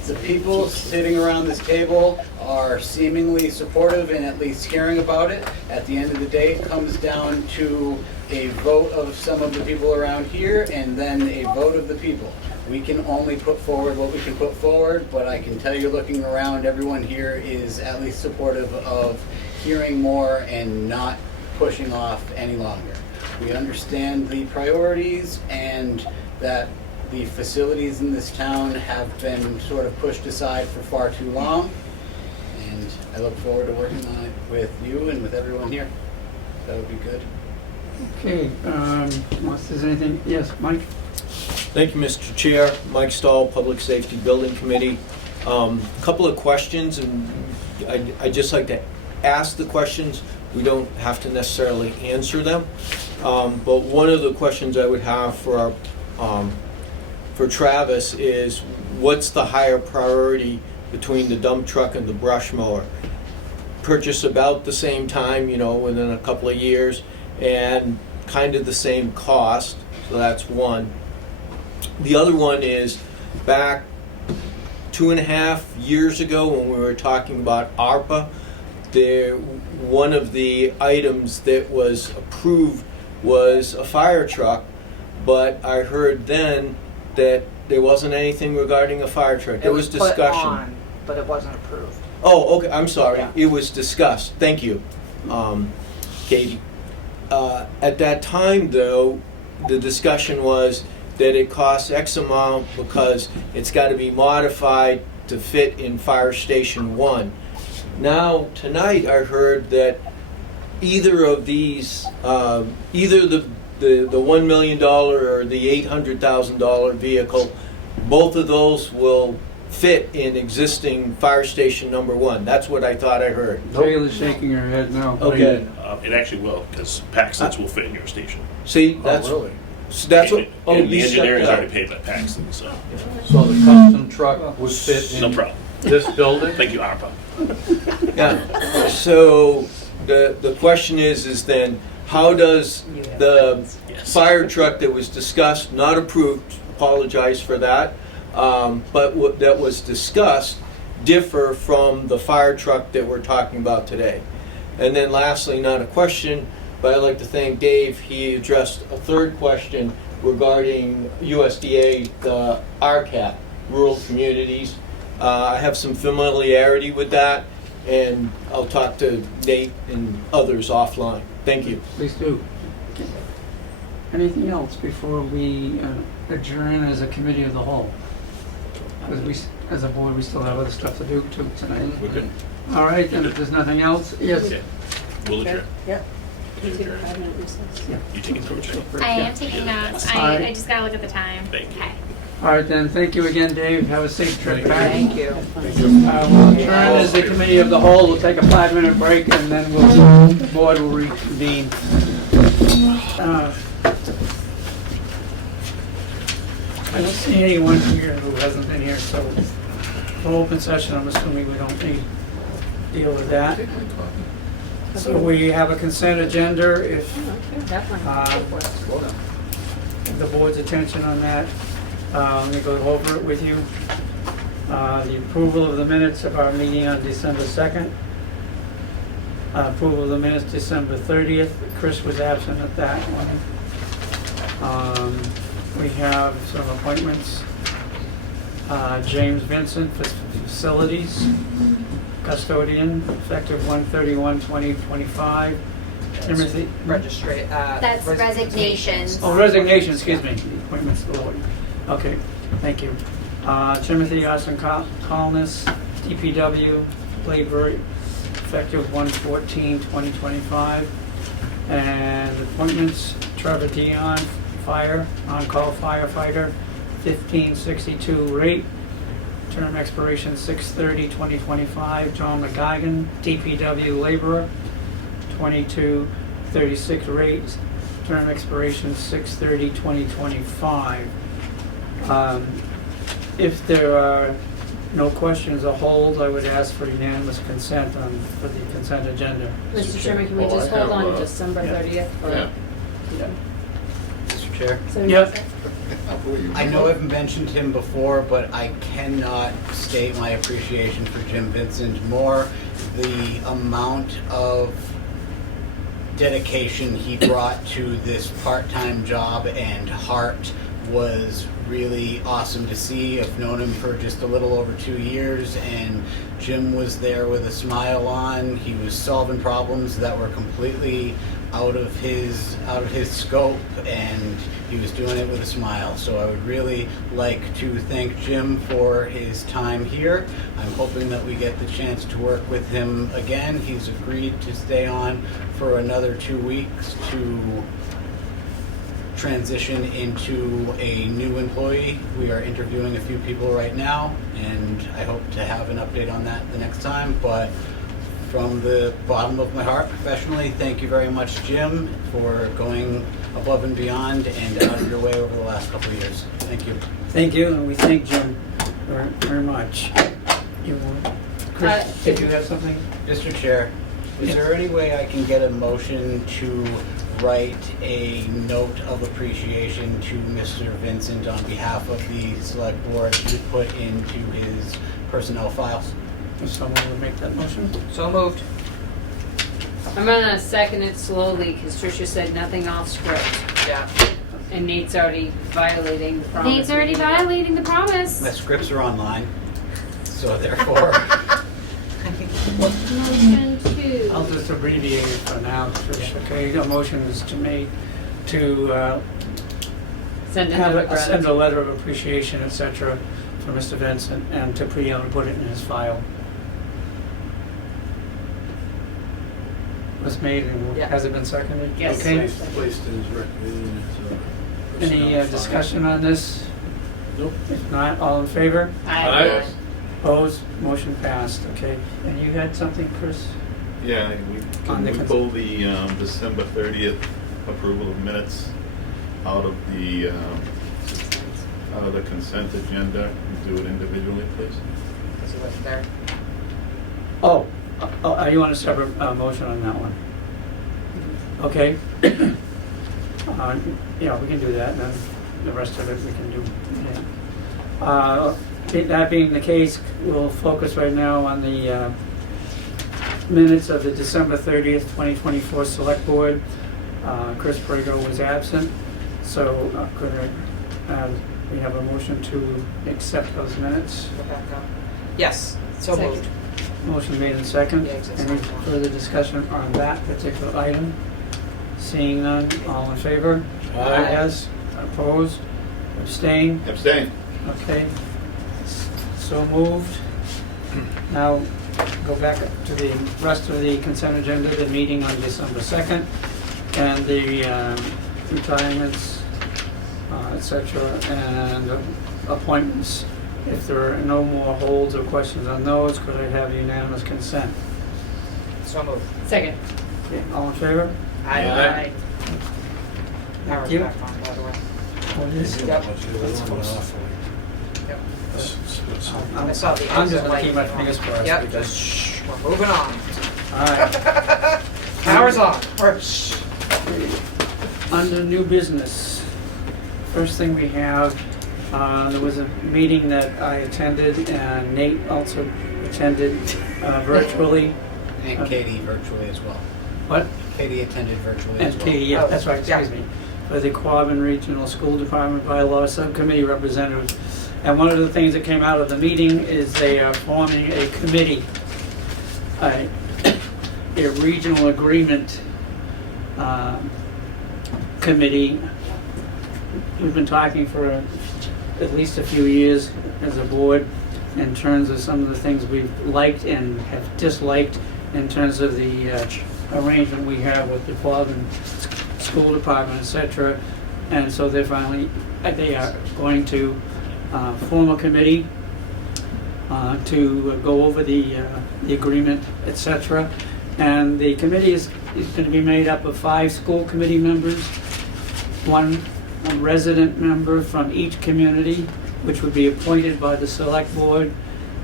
The people sitting around this table are seemingly supportive and at least caring about it. At the end of the day, it comes down to a vote of some of the people around here and then a vote of the people. We can only put forward what we can put forward, but I can tell you, looking around, everyone here is at least supportive of hearing more and not pushing off any longer. We understand the priorities and that the facilities in this town have been sort of pushed aside for far too long, and I look forward to working on it with you and with everyone here. That would be good. Okay, unless there's anything, yes, Mike? Thank you, Mr. Chair. Mike Stahl, Public Safety Building Committee. Couple of questions, and I'd just like to ask the questions. We don't have to necessarily answer them. But one of the questions I would have for Travis is, what's the higher priority between the dump truck and the brush mower? Purchase about the same time, within a couple of years, and kind of the same cost. So that's one. The other one is, back 2.5 years ago when we were talking about ARPA, one of the items that was approved was a fire truck, but I heard then that there wasn't anything regarding a fire truck. There was discussion. Put on, but it wasn't approved. Oh, okay, I'm sorry. Yeah. It was discussed. Thank you, Katie. At that time, though, the discussion was that it costs X amount because it's got to be modified to fit in Fire Station 1. Now, tonight, I heard that either of these, either the $1 million or the $800,000 vehicle, both of those will fit in existing Fire Station number 1. That's what I thought I heard. Taylor's shaking her head no. Okay. It actually will, because Paxton's will fit in your station. See, that's so that's what. And the you said engineering's that. already paid by Paxton, so. So the custom truck would fit No in problem. this building? Thank you, ARPA. Yeah. So the question is then, how does the fire truck that was discussed, not approved, apologize for that, but that was discussed, differ from the fire truck that we're talking about today? And then lastly, not a question, but I'd like to thank Dave. He addressed a third question regarding USDA, the RCAP, rural communities. I have some familiarity with that, and I'll talk to Nate and others offline. Thank you. Please do. Anything else before we adjourn as a committee of the whole? Because as a board, we still have other stuff to do tonight. We're good. All right, then if there's nothing else, yes. Okay. We'll adjourn. Yeah. Can you take a 5-minute recess? You taking notes? I am taking notes. Aye. I just gotta look at the time. Thank you. Okay. All right, then, thank you again, Dave. Have a safe trip back. Thank you. We'll adjourn as the committee of the whole. We'll take a 5-minute break, and then the board will reconvene. I don't see anyone here who hasn't been here, so for open session, I'm assuming we don't need to deal with that. So we have a consent agenda. If the board's attention on that, let me go over it with you. The approval of the minutes of our meeting on December 2nd. Approval of the minutes December 30th. Chris was absent at that one. We have some appointments. James Vincent for facilities custodian, effective 1/31/2025. Timothy. That's resignations. Oh, resignation, excuse me. Appointments to the board. Okay, thank you. Timothy Austin Colness, DPW, labor, effective 1/14/2025. And appointments, Trevor Dion, fire, on-call firefighter, 1562 rate, term expiration 6/30/2025. John McGuigan, DPW laborer, 2236 rate, term expiration 6/30/2025. If there are no questions or holds, I would ask for unanimous consent for the consent agenda. Mr. Chairman, can we just hold on to December 30th? Mr. Chair? Yep. I know I've mentioned him before, but I cannot state my appreciation for Jim Vincent more. The amount of dedication he brought to this part-time job and heart was really awesome to see. I've known him for just a little over 2 years, and Jim was there with a smile on. He was solving problems that were completely out of his scope, and he was doing it with a smile. So I would really like to thank Jim for his time here. I'm hoping that we get the chance to work with him again. He's agreed to stay on for another 2 weeks to transition into a new employee. We are interviewing a few people right now, and I hope to have an update on that the next time. But from the bottom of my heart, professionally, thank you very much, Jim, for going above and beyond and out of your way over the last couple of years. Thank you. Thank you, and we thank Jim very, very much. Chris, did you have something? Mr. Chair, is there any way I can get a motion to write a note of appreciation to Mr. Vincent on behalf of the select board to put into his personnel files? If someone would make that motion? So moved. I'm gonna second it slowly because Tricia said nothing off script. Yeah. And Nate's already violating the promise. Nate's already violating the promise. My scripts are online, so therefore. Motion to. I'll just abbreviate it for now, Trish, okay? A motion is to make to Send send a letter of appreciation, etc., for Mr. Vincent, and to put it in his file. Was made, and has it been seconded? Yes. Okay. Placed in his record. Any discussion on this? Nope. If not, all in favor? Aye. Opposed? Motion passed, okay. And you had something, Chris? Yeah, On the can we pull the December 30th approval of minutes out of the consent agenda and do it individually, please? Is it right there? Oh, you want a separate motion on that one? Okay. Yeah, we can do that, and then the rest of it we can do. Yeah. That being the case, we'll focus right now on the minutes of the December 30th, 2024 Select Board. Chris Prego was absent, so we have a motion to accept those minutes. Yes, so moved. Motion made in second. Yeah, exactly. Any further discussion on that particular item? Seeing none, all in favor? Aye. Yes. Opposed? Abstain? Abstain. Okay. So moved. Now, go back to the rest of the consent agenda, the meeting on December 2nd, and the retirements, et cetera, and appointments. If there are no more holds or questions on those, could I have unanimous consent? So moved. Second. Okay, all in favor? Aye. Thank you. Back on, by the way. What is it? Yep. I saw the I'm just exit gonna light. keep my fingers crossed. Yep, because- just shh, we're moving on. All right. Power's on. Or shh. Under new business, first thing we have, there was a meeting that I attended and Nate also attended virtually. And Katie virtually as well. What? Katie attended virtually as And well. Katie, yeah, that's right, excuse me. For the Quabbin Regional School Department Bylaw Subcommittee representatives. And one of the things that came out of the meeting is they are forming a committee, a regional agreement committee. We've been talking for at least a few years as a board in terms of some of the things we've liked and have disliked in terms of the arrangement we have with the Quabbin School Department, etc. And so they are going to form a committee to go over the agreement, etc. And the committee is going to be made up of 5 school committee members, 1 resident member from each community, which would be appointed by the select board,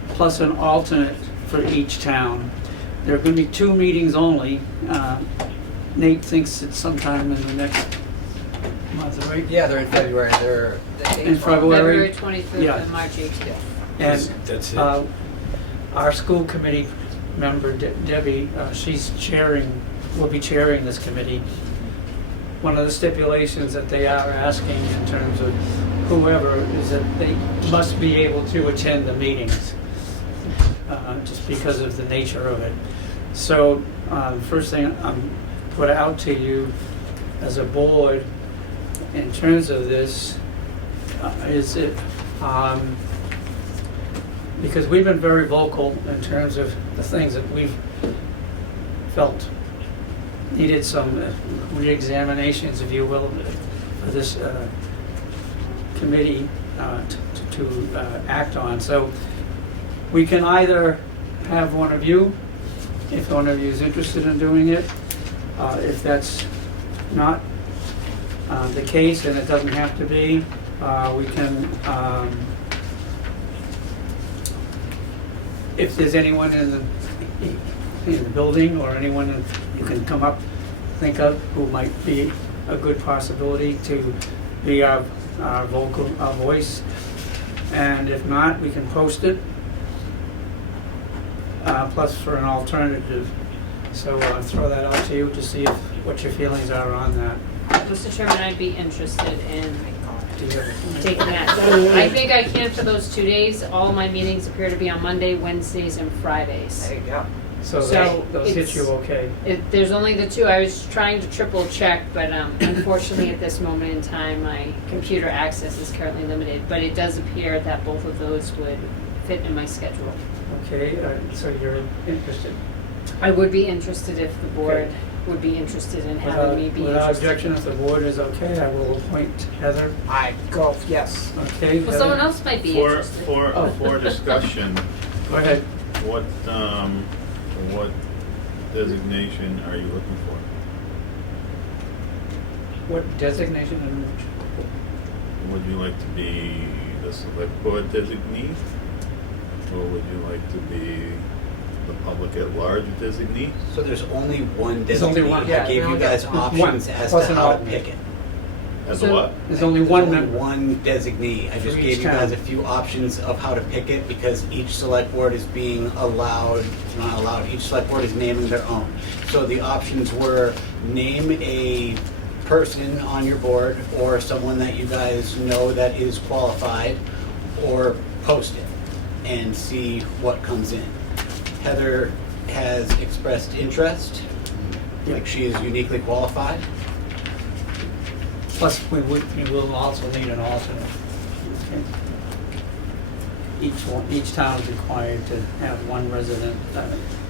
plus an alternate for each town. There are going to be 2 meetings only. Nate thinks it's sometime in the next month, right? Yeah, they're in February. They're In February. 25th Yeah. and March 18th. And That's it. our school committee member, Debbie, will be chairing this committee. One of the stipulations that they are asking in terms of whoever is that they must be able to attend the meetings, just because of the nature of it. So, the first thing I'm put out to you as a board in terms of this is it, because we've been very vocal in terms of the things that we've felt needed some re-examinations, if you will, for this committee to act on. So we can either have one of you, if one of you is interested in doing it. If that's not the case, and it doesn't have to be, we can, if there's anyone in the building or anyone that you can come up, think of, who might be a good possibility to be our voice. And if not, we can post it, plus for an alternative. So I'll throw that out to you to see what your feelings are on that. Mr. Chairman, I'd be interested in Do you have- taking that. I think I can for those 2 days. All my meetings appear to be on Monday, Wednesdays, and Fridays. There you go. So So those hit it's- you okay? There's only the 2. I was trying to triple check, but unfortunately at this moment in time, my computer access is currently limited. But it does appear that both of those would fit in my schedule. Okay, so you're interested? I would be interested if the board would be interested in having me be Without interested. objection, if the board is okay, I will appoint Heather. I go, yes. Okay. Well, Heather? someone else might be For, interested. for, Oh. for discussion, Go ahead. what designation are you looking for? What designation and Would you like to be the select board designee? Or would you like to be the public at large designee? So there's only one There's only designee. one. Yeah, I we gave you only guys got one. options as Plus to an how to alternate. pick it. As So- a what? There's only There's one only member. one designee. I For just each gave you guys town. a few options of how to pick it because each select board is being allowed, not allowed, each select board is naming their own. So the options were name a person on your board or someone that you guys know that is qualified, or post it and see what comes in. Heather has expressed interest, like she is uniquely qualified. Plus, we will also need an alternate. Okay. Each town is required to have one resident.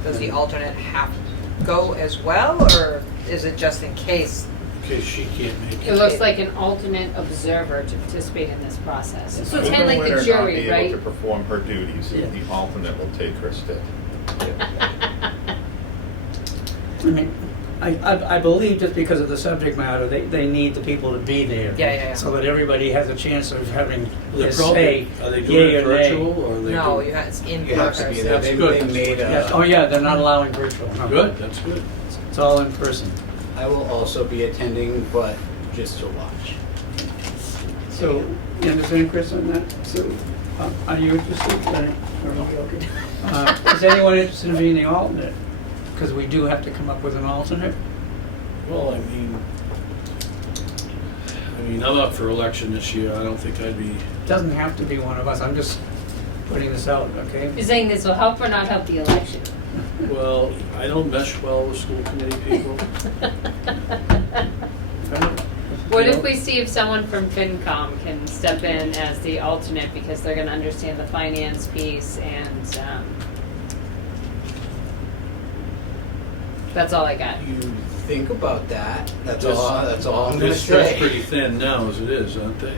Does the alternate have to go as well, or is it just in case In case she can't make It looks like an alternate observer to participate in this process. So it's Should kind of like winner the not jury, be right? able to perform her duties, Yeah. the alternate will take her stead. I mean, I believe just because of the subject matter, they need the people to be there. Yeah. So that everybody has a chance of having their They're say, Are they yea doing it or nay. virtual or are they No, doing? it's in You have to be person. there. That's They good. made Yes. Oh, yeah, they're not allowing virtual. No. Good, that's good. It's all in person. I will also be attending, but just to watch. So, you understand, Chris, on that? So, are you interested? Is anyone interested in being the alternate? Because we do have to come up with an alternate. Well, I mean, I'm up for election this year. I don't think I'd be. Doesn't have to be one of us. I'm just putting this out, okay? You're saying this will help or not help the election? Well, I don't mesh well with school committee people. What if we see if someone from FinCom can step in as the alternate because they're gonna understand the finance piece and, that's all I got. You think about that. That's all I'm gonna They're stretched say. pretty thin now as it is, aren't they?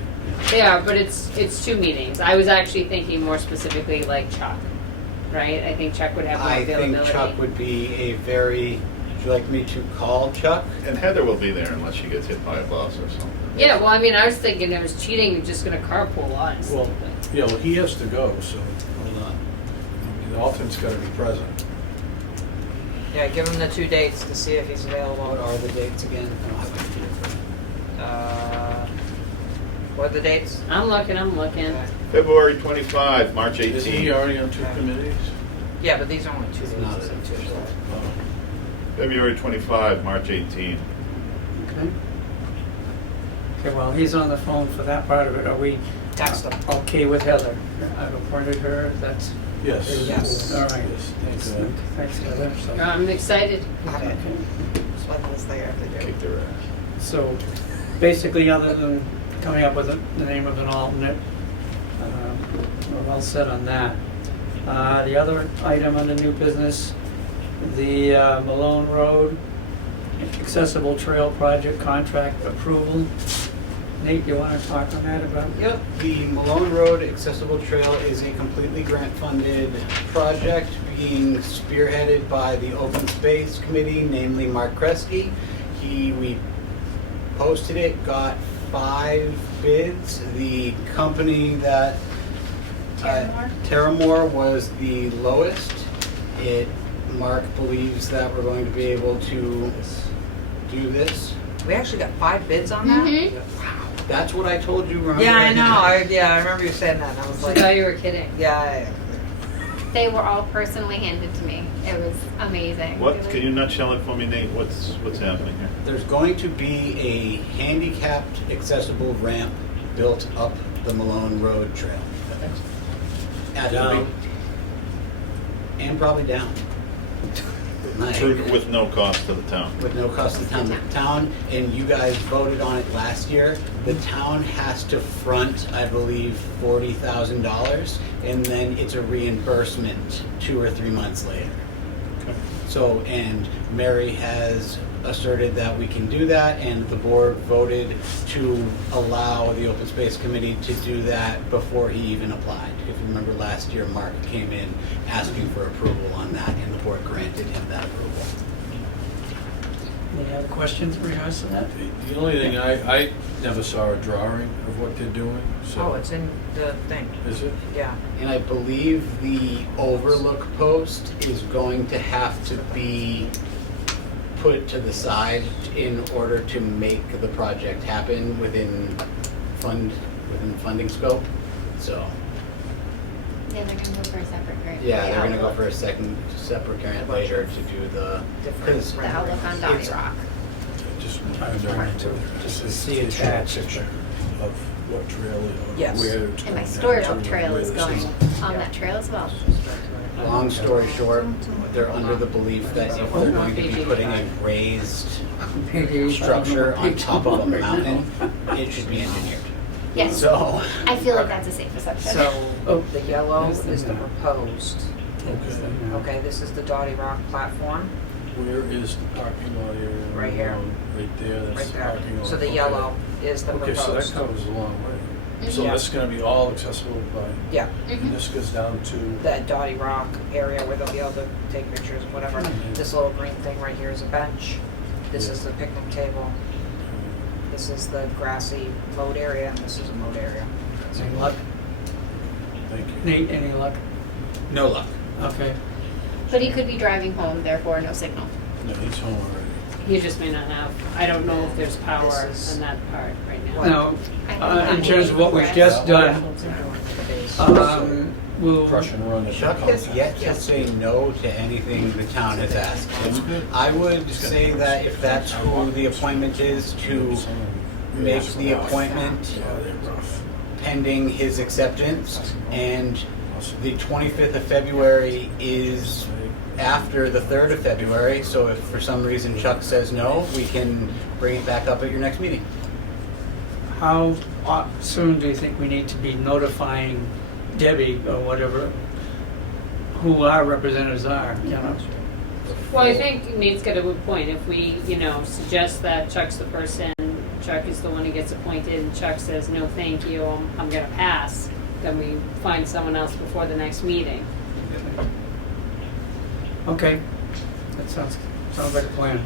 They are, but it's 2 meetings. I was actually thinking more specifically like Chuck, right? I think Chuck would have more I availability. think Chuck would be a very, would you like me to call Chuck? And Heather will be there unless she gets hit by a bus or something. Yeah, well, I mean, I was thinking there was cheating and just gonna carpool honestly. Well, yeah, well, he has to go, so why not? The alternate's gotta be present. Yeah, give him the 2 dates to see if he's available. What are the dates again? I don't have to do What are the dates? I'm looking. February 25, March Isn't he 18. already on 2 committees? Yeah, but these are only 2 days. Not isn't it? Oh. February 25, March 18. Okay. Okay, well, he's on the phone for that part of it. Are we Text him. okay with Heather? I've appointed her, that's... Yes. Yes. All right. Yes, thanks, Ed. Thanks, Heather. So- I'm excited. Got it. Just let this there if they do. Kick their ass. So, basically, other than coming up with the name of an alternate, we're well set on that. The other item under new business, the Malone Road Accessible Trail Project Contract Approval. Nate, you want to talk on that about? Yep, the Malone Road Accessible Trail is a completely grant-funded project being spearheaded by the Open Space Committee, namely Mark Kresge. We posted it, got 5 bids. The company that Terramore was the lowest. Mark believes that we're going to be able to do this. We actually got 5 bids on that? That's what I told you, remember? Yeah, I know. I remember you saying that. And I was I like, thought you were kidding. yeah. They were all personally handed to me. It was amazing. What, can you nutshell it for me, Nate? What's happening here? There's going to be a handicapped accessible ramp built up the Malone Road Trail. Down. And probably down. With no cost to the town. With no cost to the town. The town, and you guys voted on it last year, the town has to front, I believe, $40,000, and then it's a reimbursement 2 or 3 months later. So, and Mary has asserted that we can do that, and the board voted to allow the Open Space Committee to do that before he even applied. If you remember last year, Mark came in asking for approval on that, and the board granted him that approval. Any other questions in regards to that? The only thing, I never saw a drawing of what they're doing, so. Oh, it's in the thing. Is it? Yeah. And I believe the overlook post is going to have to be put to the side in order to make the project happen within funding scope. So, Yeah, they're gonna go for a separate grant. yeah, The they're gonna go outlook. for a separate grant later to do the, because The outlook on Dottie it's- Rock. Just Just to see a it short attached. picture of what trail it, Yes. where it's And my going storage down to, trail where is this going on that trail as well. long story short, they're under the belief that if they're going to be putting a raised structure on top of a mountain, it should be engineered. Yes. So, I feel like that's a safe assumption. So the yellow is the proposed. Okay. Okay, this is the Dottie Rock platform. Where is the parking lot area? Right here. Right there, that's Right the there. parking lot. So the Okay. yellow is the Okay, so that proposed. covers a long way. So Yeah. that's gonna be all accessible by, Yeah, and this goes down to, that Dotty Rock area where they'll be able to take pictures and whatever. This little green thing right here is a bench. This is the picnic table. This is the grassy mowed area, and this is a mowed area. Any luck? thank you. Nate, any luck? No luck. Okay. But he could be driving home, therefore no signal. No, he's home already. You just may not have, I don't know if there's power This is- on that part right now. Now, in terms of what we've just done, we'll, Crush and run. at the Chuck has compound. yet to say no to anything the town has asked him. I would say that if that's who the appointment is, to make the appointment Yeah, they're rough. pending his acceptance, and the 25th of February is after the 3rd of February, so if for some reason Chuck says no, we can bring it back up at your next meeting. how soon do you think we need to be notifying Debbie or whatever, who our representatives are, you know? Well, I think Nate's got a good point. If we, suggest that Chuck's the person, Chuck is the one who gets appointed, and Chuck says, no, thank you, I'm gonna pass, then we find someone else before the next meeting. Okay, that sounds like a plan.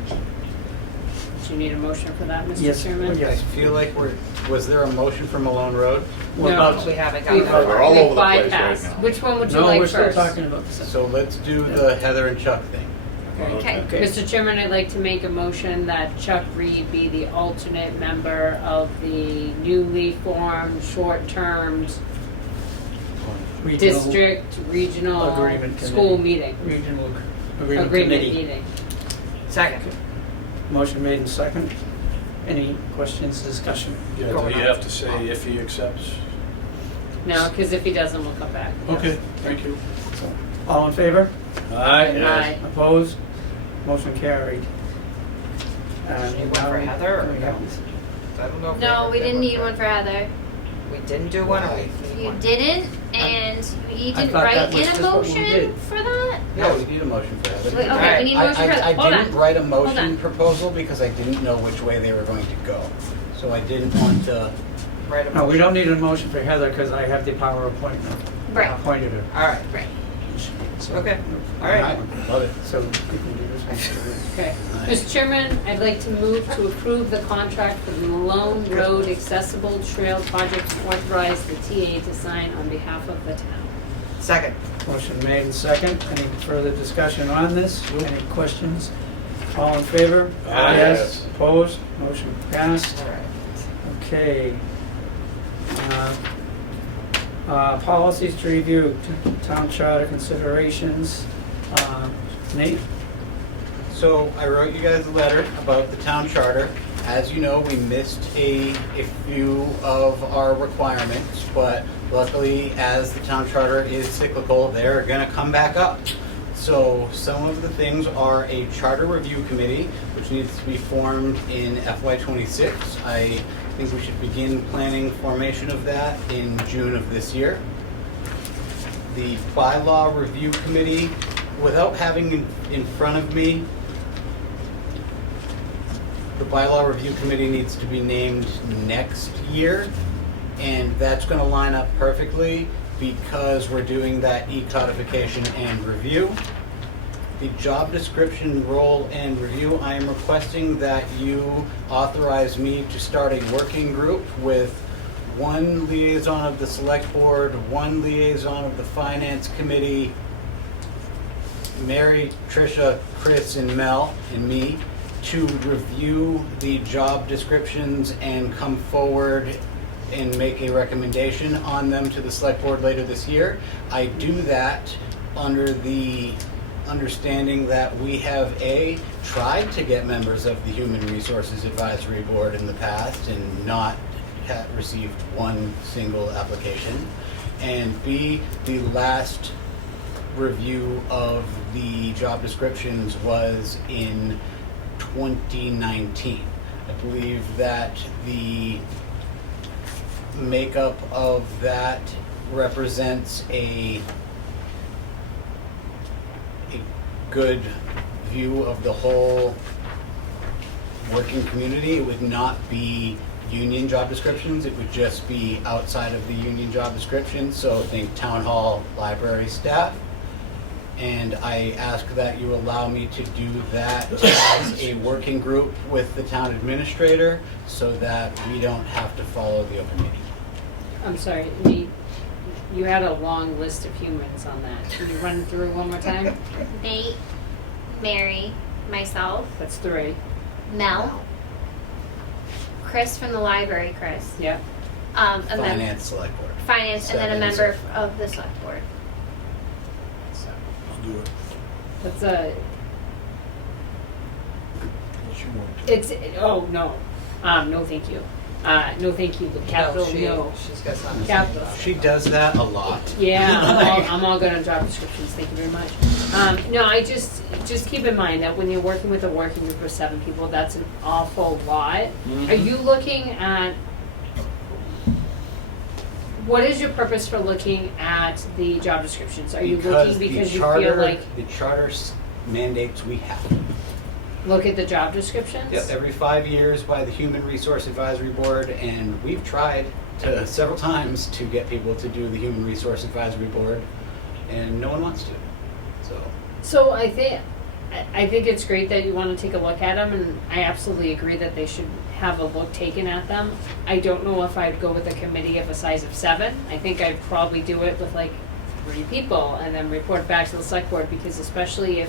Do you need a motion for that, Mr. Yes. Chairman? Oh, I yes. feel like was there a motion for Malone Road? We're No. about We to- haven't We've- gotten that We're far. all we've over the place right bypassed. now. Which one would you No, like we're still first? talking about this. So let's do the Heather and Chuck thing. Okay. Okay. Mr. Chairman, I'd like to make a motion that Chuck Reed be the alternate member of the newly formed short-term Regional district regional Agreement school Committee. meeting. Regional Agreement Agreement Committee. meeting. Second. Motion made in second. Any questions, discussion? Yeah, do you have to say if he accepts? No, because if he doesn't, we'll come back. Okay, thank you. All in favor? Aye. Aye. Opposed? Motion carried. And You went for now Heather, or we no? have- I don't know if No, we didn't need one for Heather. We didn't do one, or we need You one? didn't, and you I didn't thought that write was in a just what we motion did. for that? No, we need a motion for Heather. Wait, okay, Alright. we need a motion for Heather. I Hold didn't on. write a Hold motion on. proposal because I didn't know which way they were going to go. So I didn't want to, Right, a No, we motion. don't need a motion for Heather because I have the power of appointment. Right. Appointed her. All right, Right. So- Okay. All right. love it. So we can do this one. Okay. Mr. Chairman, I'd like to move to approve the contract for the Malone Road Accessible Trail Project and authorize the TA to sign on behalf of the town. Second. Motion made in second. Any further discussion on this? Any questions? All in favor? Aye. Yes. Opposed? Motion passed. All right. Okay. Policies to review, town charter considerations. Nate? So I wrote you guys a letter about the town charter. As you know, we missed a few of our requirements, but luckily, as the town charter is cyclical, they're gonna come back up. So some of the things are a charter review committee, which needs to be formed in FY '26. I think we should begin planning formation of that in June of this year. The bylaw review committee, without having in front of me, the bylaw review committee needs to be named next year, and that's going to line up perfectly because we're doing that e-codification and review. The job description, role, and review, I am requesting that you authorize me to start a working group with one liaison of the select board, one liaison of the finance committee, Mary, Tricia, Chris, and Mel, and me, to review the job descriptions and come forward and make a recommendation on them to the select board later this year. I do that under the understanding that we have tried to get members of the Human Resources Advisory Board in the past and not received one single application, and B, the last review of the job descriptions was in 2019. I believe that the makeup of that represents a good review of the whole working community. It would not be union job descriptions, it would just be outside of the union job description, so think town hall, library staff. And I ask that you allow me to do that as a working group with the town administrator so that we don't have to follow the open meeting. I'm sorry, you had a long list of humans on that. Can you run through one more time? Nate, Mary, myself, That's 3. Mel, Chris from the library, Chris. Yep. And then Finance select board. finance, and then a 7 member of the select board. I'll do it. That's a, What you want. it's, oh, no. No, thank you. No, thank you, but capital, no. She's got something. Capital. She does that a lot. Yeah, I'm all good on job descriptions, thank you very much. No, I just keep in mind that when you're working with a working group of 7 people, that's an awful lot. Are you looking at, what is your purpose for looking at the job descriptions? Are you looking because you feel like, the charter mandates we have to. look at the job descriptions? Yep, every 5 years by the Human Resource Advisory Board, and we've tried to several times to get people to do the Human Resource Advisory Board, and no one wants to. So I think it's great that you want to take a look at them, and I absolutely agree that they should have a look taken at them. I don't know if I'd go with a committee of a size of 7. I think I'd probably do it with like 3 people and then report back to the select board, because especially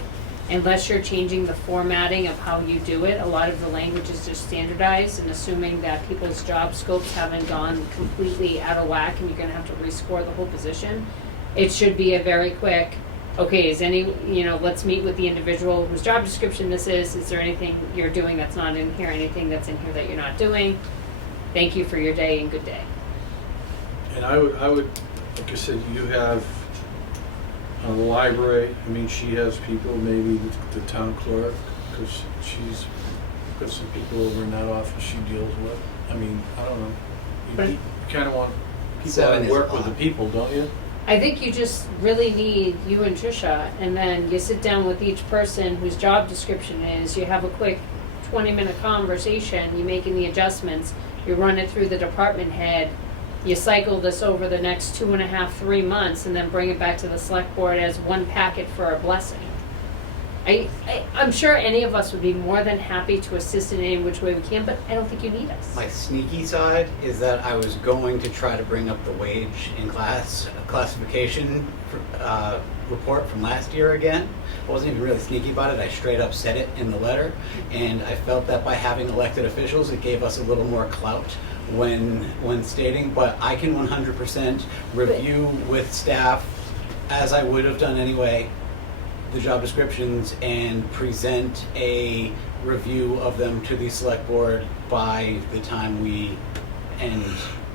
unless you're changing the formatting of how you do it, a lot of the language is just standardized, and assuming that people's job scopes haven't gone completely out of whack and you're gonna have to rescore the whole position, it should be a very quick, okay, let's meet with the individual whose job description this is there anything you're doing that's not in here, anything that's in here that you're not doing? Thank you for your day and good day. And I would, like I said, you have the library, I mean, she has people, maybe the town clerk, because she's got some people over in that office she deals with. I mean, I don't know. You kind of want people 7 that is work a with the lot. people, don't you? I think you just really need you and Tricia, and then you sit down with each person whose job description is, you have a quick 20-minute conversation, you make any adjustments, you run it through the department head, you cycle this over the next 2.5, 3 months, and then bring it back to the select board as one packet for a blessing. I'm sure any of us would be more than happy to assist in any which way we can, but I don't think you need us. My sneaky side is that I was going to try to bring up the wage in classification report from last year again. I wasn't even really sneaky about it. I straight up said it in the letter, and I felt that by having elected officials, it gave us a little more clout when stating, but I can 100% review with staff, as I would have done anyway, the job descriptions and present a review of them to the select board by the time we end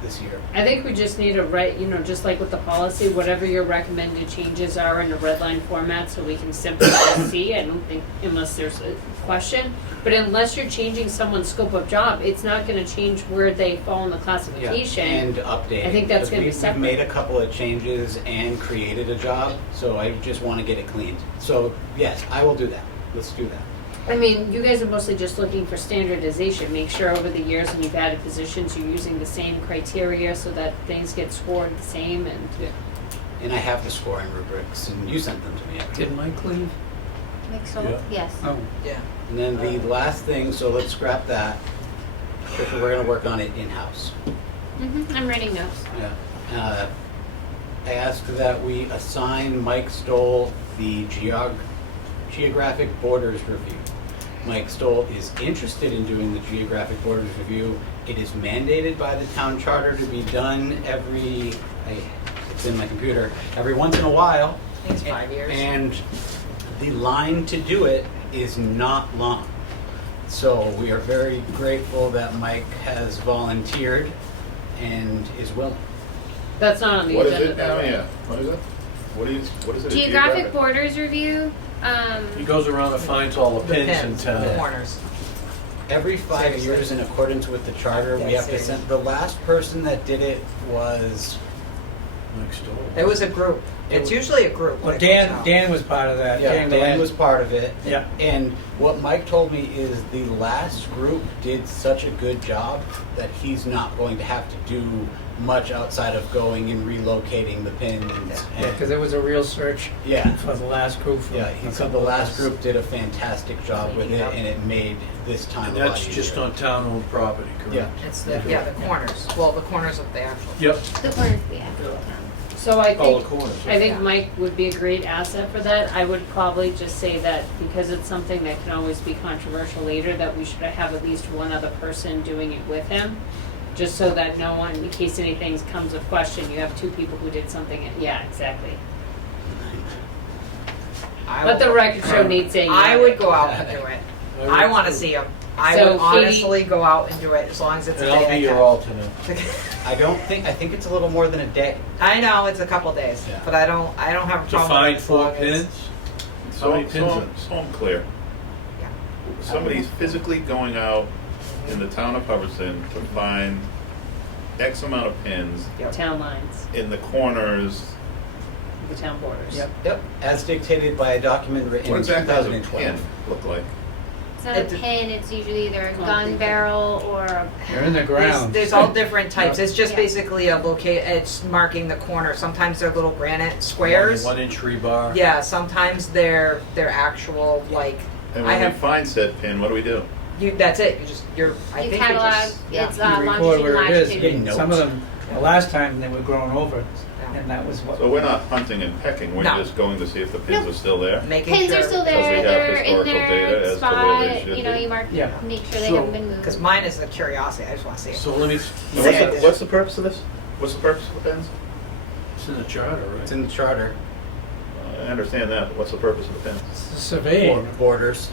this year. I think we just need to just like with the policy, whatever your recommended changes are in a red line format so we can simply just see. I don't think, unless there's a question, but unless you're changing someone's scope of job, it's not going to change where they fall in the classification. And update. I think that's going to be We've separate. made a couple of changes and created a job, so I just want to get it cleaned. So yes, I will do that. Let's do that. I mean, you guys are mostly just looking for standardization. Make sure over the years when you've added positions, you're using the same criteria so that things get scored the same. And And I have the scoring rubrics, and you sent them to me. Did Mike leave? Like so? Yeah. Yes. Oh. Yeah. And then the last thing, so let's scrap that. Tricia, we're going to work on it in-house. I'm writing notes. Yeah. I asked that we assign Mike Stoll the geographic borders review. Mike Stoll is interested in doing the geographic borders review. It is mandated by the town charter to be done it's in my computer, every once in a while. I think it's 5 years. And the line to do it is not long. So we are very grateful that Mike has volunteered and is willing. that's not on the What is agenda. it now? Yeah. What is it? What is it? a Geographic borders review. He goes around and finds all the pins in town. The corners. Every 5 years, in accordance with the charter, we have to send. The last person that did it was Mike Stoll. It was a group. It's usually a group. Well, when it comes out. Dan was part of that. Yeah, Dan was part of it. Yeah. And what Mike told me is the last group did such a good job that he's not going to have to do much outside of going and relocating the pins. Yeah, because it was a real search Yeah. for the last group. for Yeah, a he said couple the of last us. group did a fantastic job with it, and it made this time And a lot that's just easier. on town-owned property, correct? Yeah. It's the corners. Well, the corners of the actual. Yep. The corners, the actual town. So I All the think, corners. I think Mike would be a great asset for that. I would probably just say that because it's something that can always be controversial later, that we should have at least one other person doing it with him. Just so that no one, in case anything comes of question, you have two people who did something, yeah, exactly. Let the record show Nate saying. I yeah. would go out and do it. I want to see them. I So, would Katie- honestly go out and do it as long as it's a And day I'll I be your can. alternate. I think it's a little more than a day. I know it's a couple days, Yeah. but I don't have a To problem. find as 4 long as- pins? How many pins? So I'm clear. Yeah. Somebody's physically going out in the town of Hubbardston to find X amount of pins Town lines, in the corners. the town borders. Yep. As dictated by a document written What in exactly does a 2012. pin look like? It's not a pin, it's usually either a gun barrel or a They're in the ground. There's all different types. It's just Yeah. basically a locate. It's marking the corner. Sometimes they're little granite squares. 1-inch rebar. Yeah. Sometimes they're actual like. And I when we have. find said pin, what do we do? That's it. I you think catalog, you just. Yeah. it's You record longitude, where it is. latitude. Some of them, the last time they were grown over, and that was what. So we're not hunting and pecking, we're No. just going to see if the pins No. are still there? Making Pins sure. are still Because we there, have they're in historical data their as to where they spot, should you know, be. you mark, Yeah. make sure they So- haven't been moved. Because mine is a curiosity. I just want to see it. So let me, What's the purpose of this? What's the purpose of the pins? it's in the charter, It's right? in the charter. I understand that, but what's the purpose of the pins? Surveying. Borders.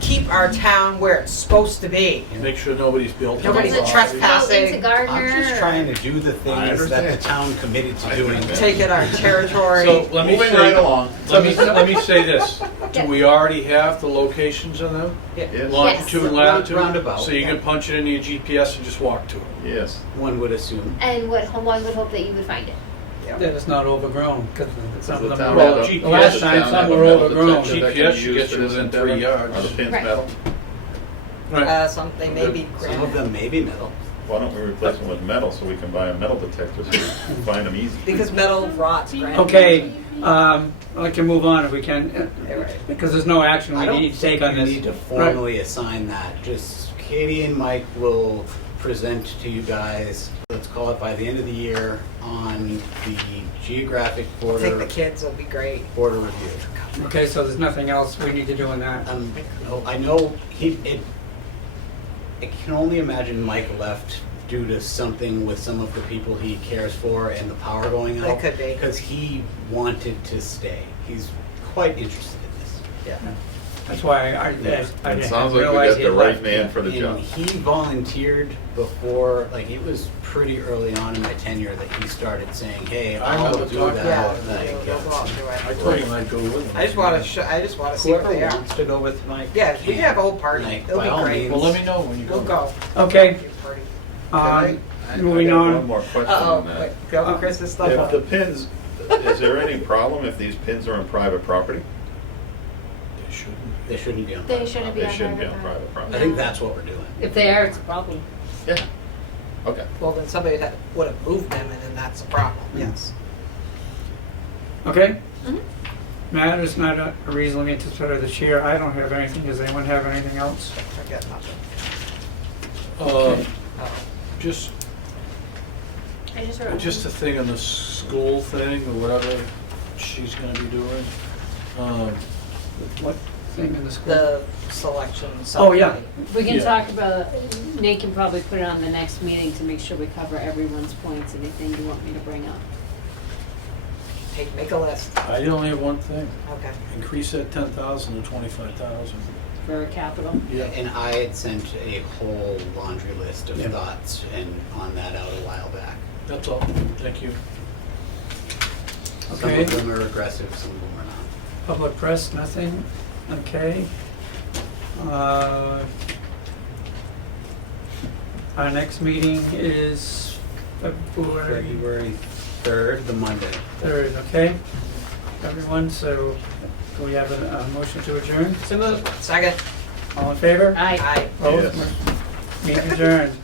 Keep our town where it's supposed to be. Make sure nobody's built. on Nobody's the a property. trespassing. Into Gardner. I'm just trying to do the I things that understand. the town committed to I doing. understand. Take it our territory. So let me Moving say, right along. let me say this. Do we already have the locations of them? Yes. Longitude and Yes. latitude? Roundabout, So you yeah. can punch it into your GPS and just walk to it? Yes. One would assume. And one would hope that you would find it. That it's not overgrown, because some of The them town were, have a- GPS the last the time town some have a were metal overgrown. detector that can GPS be should used get for you this within endeavor? 3 yards. Are the pins Right. metal? Right. They may be Some of granite. them may be metal. Why don't we replace them with metal so we can buy a metal detector so we can find them easy? Because metal rots. Granite. Okay, I'd like to move on if we can, Yeah, right. because there's no action I we don't need to think take on you this. need to formally assign that. Just Katie and Mike will present to you guys, let's call it by the end of the year, on the geographic I think the border, kids will be great. border review. Okay, so there's nothing else we need to do in that. I know I can only imagine Mike left due to something with some of the people he cares for and the power going out. It could be. Because he wanted to stay. He's quite interested in this. Yeah. That's why I It didn't sounds like we realize got he the had right left. man for the And job. he volunteered before, like it was pretty early on in my tenure that he started saying, "Hey, I I'll remember do talking that." Yeah, Like, they'll go out and do I it. told him I'd go with him. I just want to. I just want to see what Whoever they are. wants to go with Mike. Yeah, we can have a whole party. Like, It'll by be all great. means. Well, let me know when you go. We'll go. Okay, Party. moving I got on. one more question Uh-oh. on that. Wait, go Chris's stuff If up. the pins, is there any problem if these pins are on private property? They shouldn't. They shouldn't be on. They private shouldn't be They on shouldn't be on private private property. I think that's what we're doing. If they are, it's a problem. Yeah. Okay. Well, then somebody that would have moved them, and then that's a problem. Yes. Okay? Mhm. Matters not reasonably anticipated this year. I don't have anything. Does anyone have anything else? Forget nothing. Just, I just wrote. just a thing on the school thing or whatever she's gonna be doing. What thing in the school? The selection. Oh, yeah. We can Yeah. talk about, Nate can probably put it on the next meeting to make sure we cover everyone's points. Anything you want me to bring up? Make a list. I only have one thing. Okay. Increase that 10,000 to 25,000. For capital? Yeah. And I had sent a whole laundry list of Yeah. thoughts and on that out a while back. That's all. Thank you. Some Okay. of them are aggressive, some of them are not. Public press, nothing? Okay. Our next meeting is February February 3rd, the Monday. Third, okay? Everyone, so can we have a motion to adjourn? Second. All in favor? Aye. Opposed? Meeting adjourned.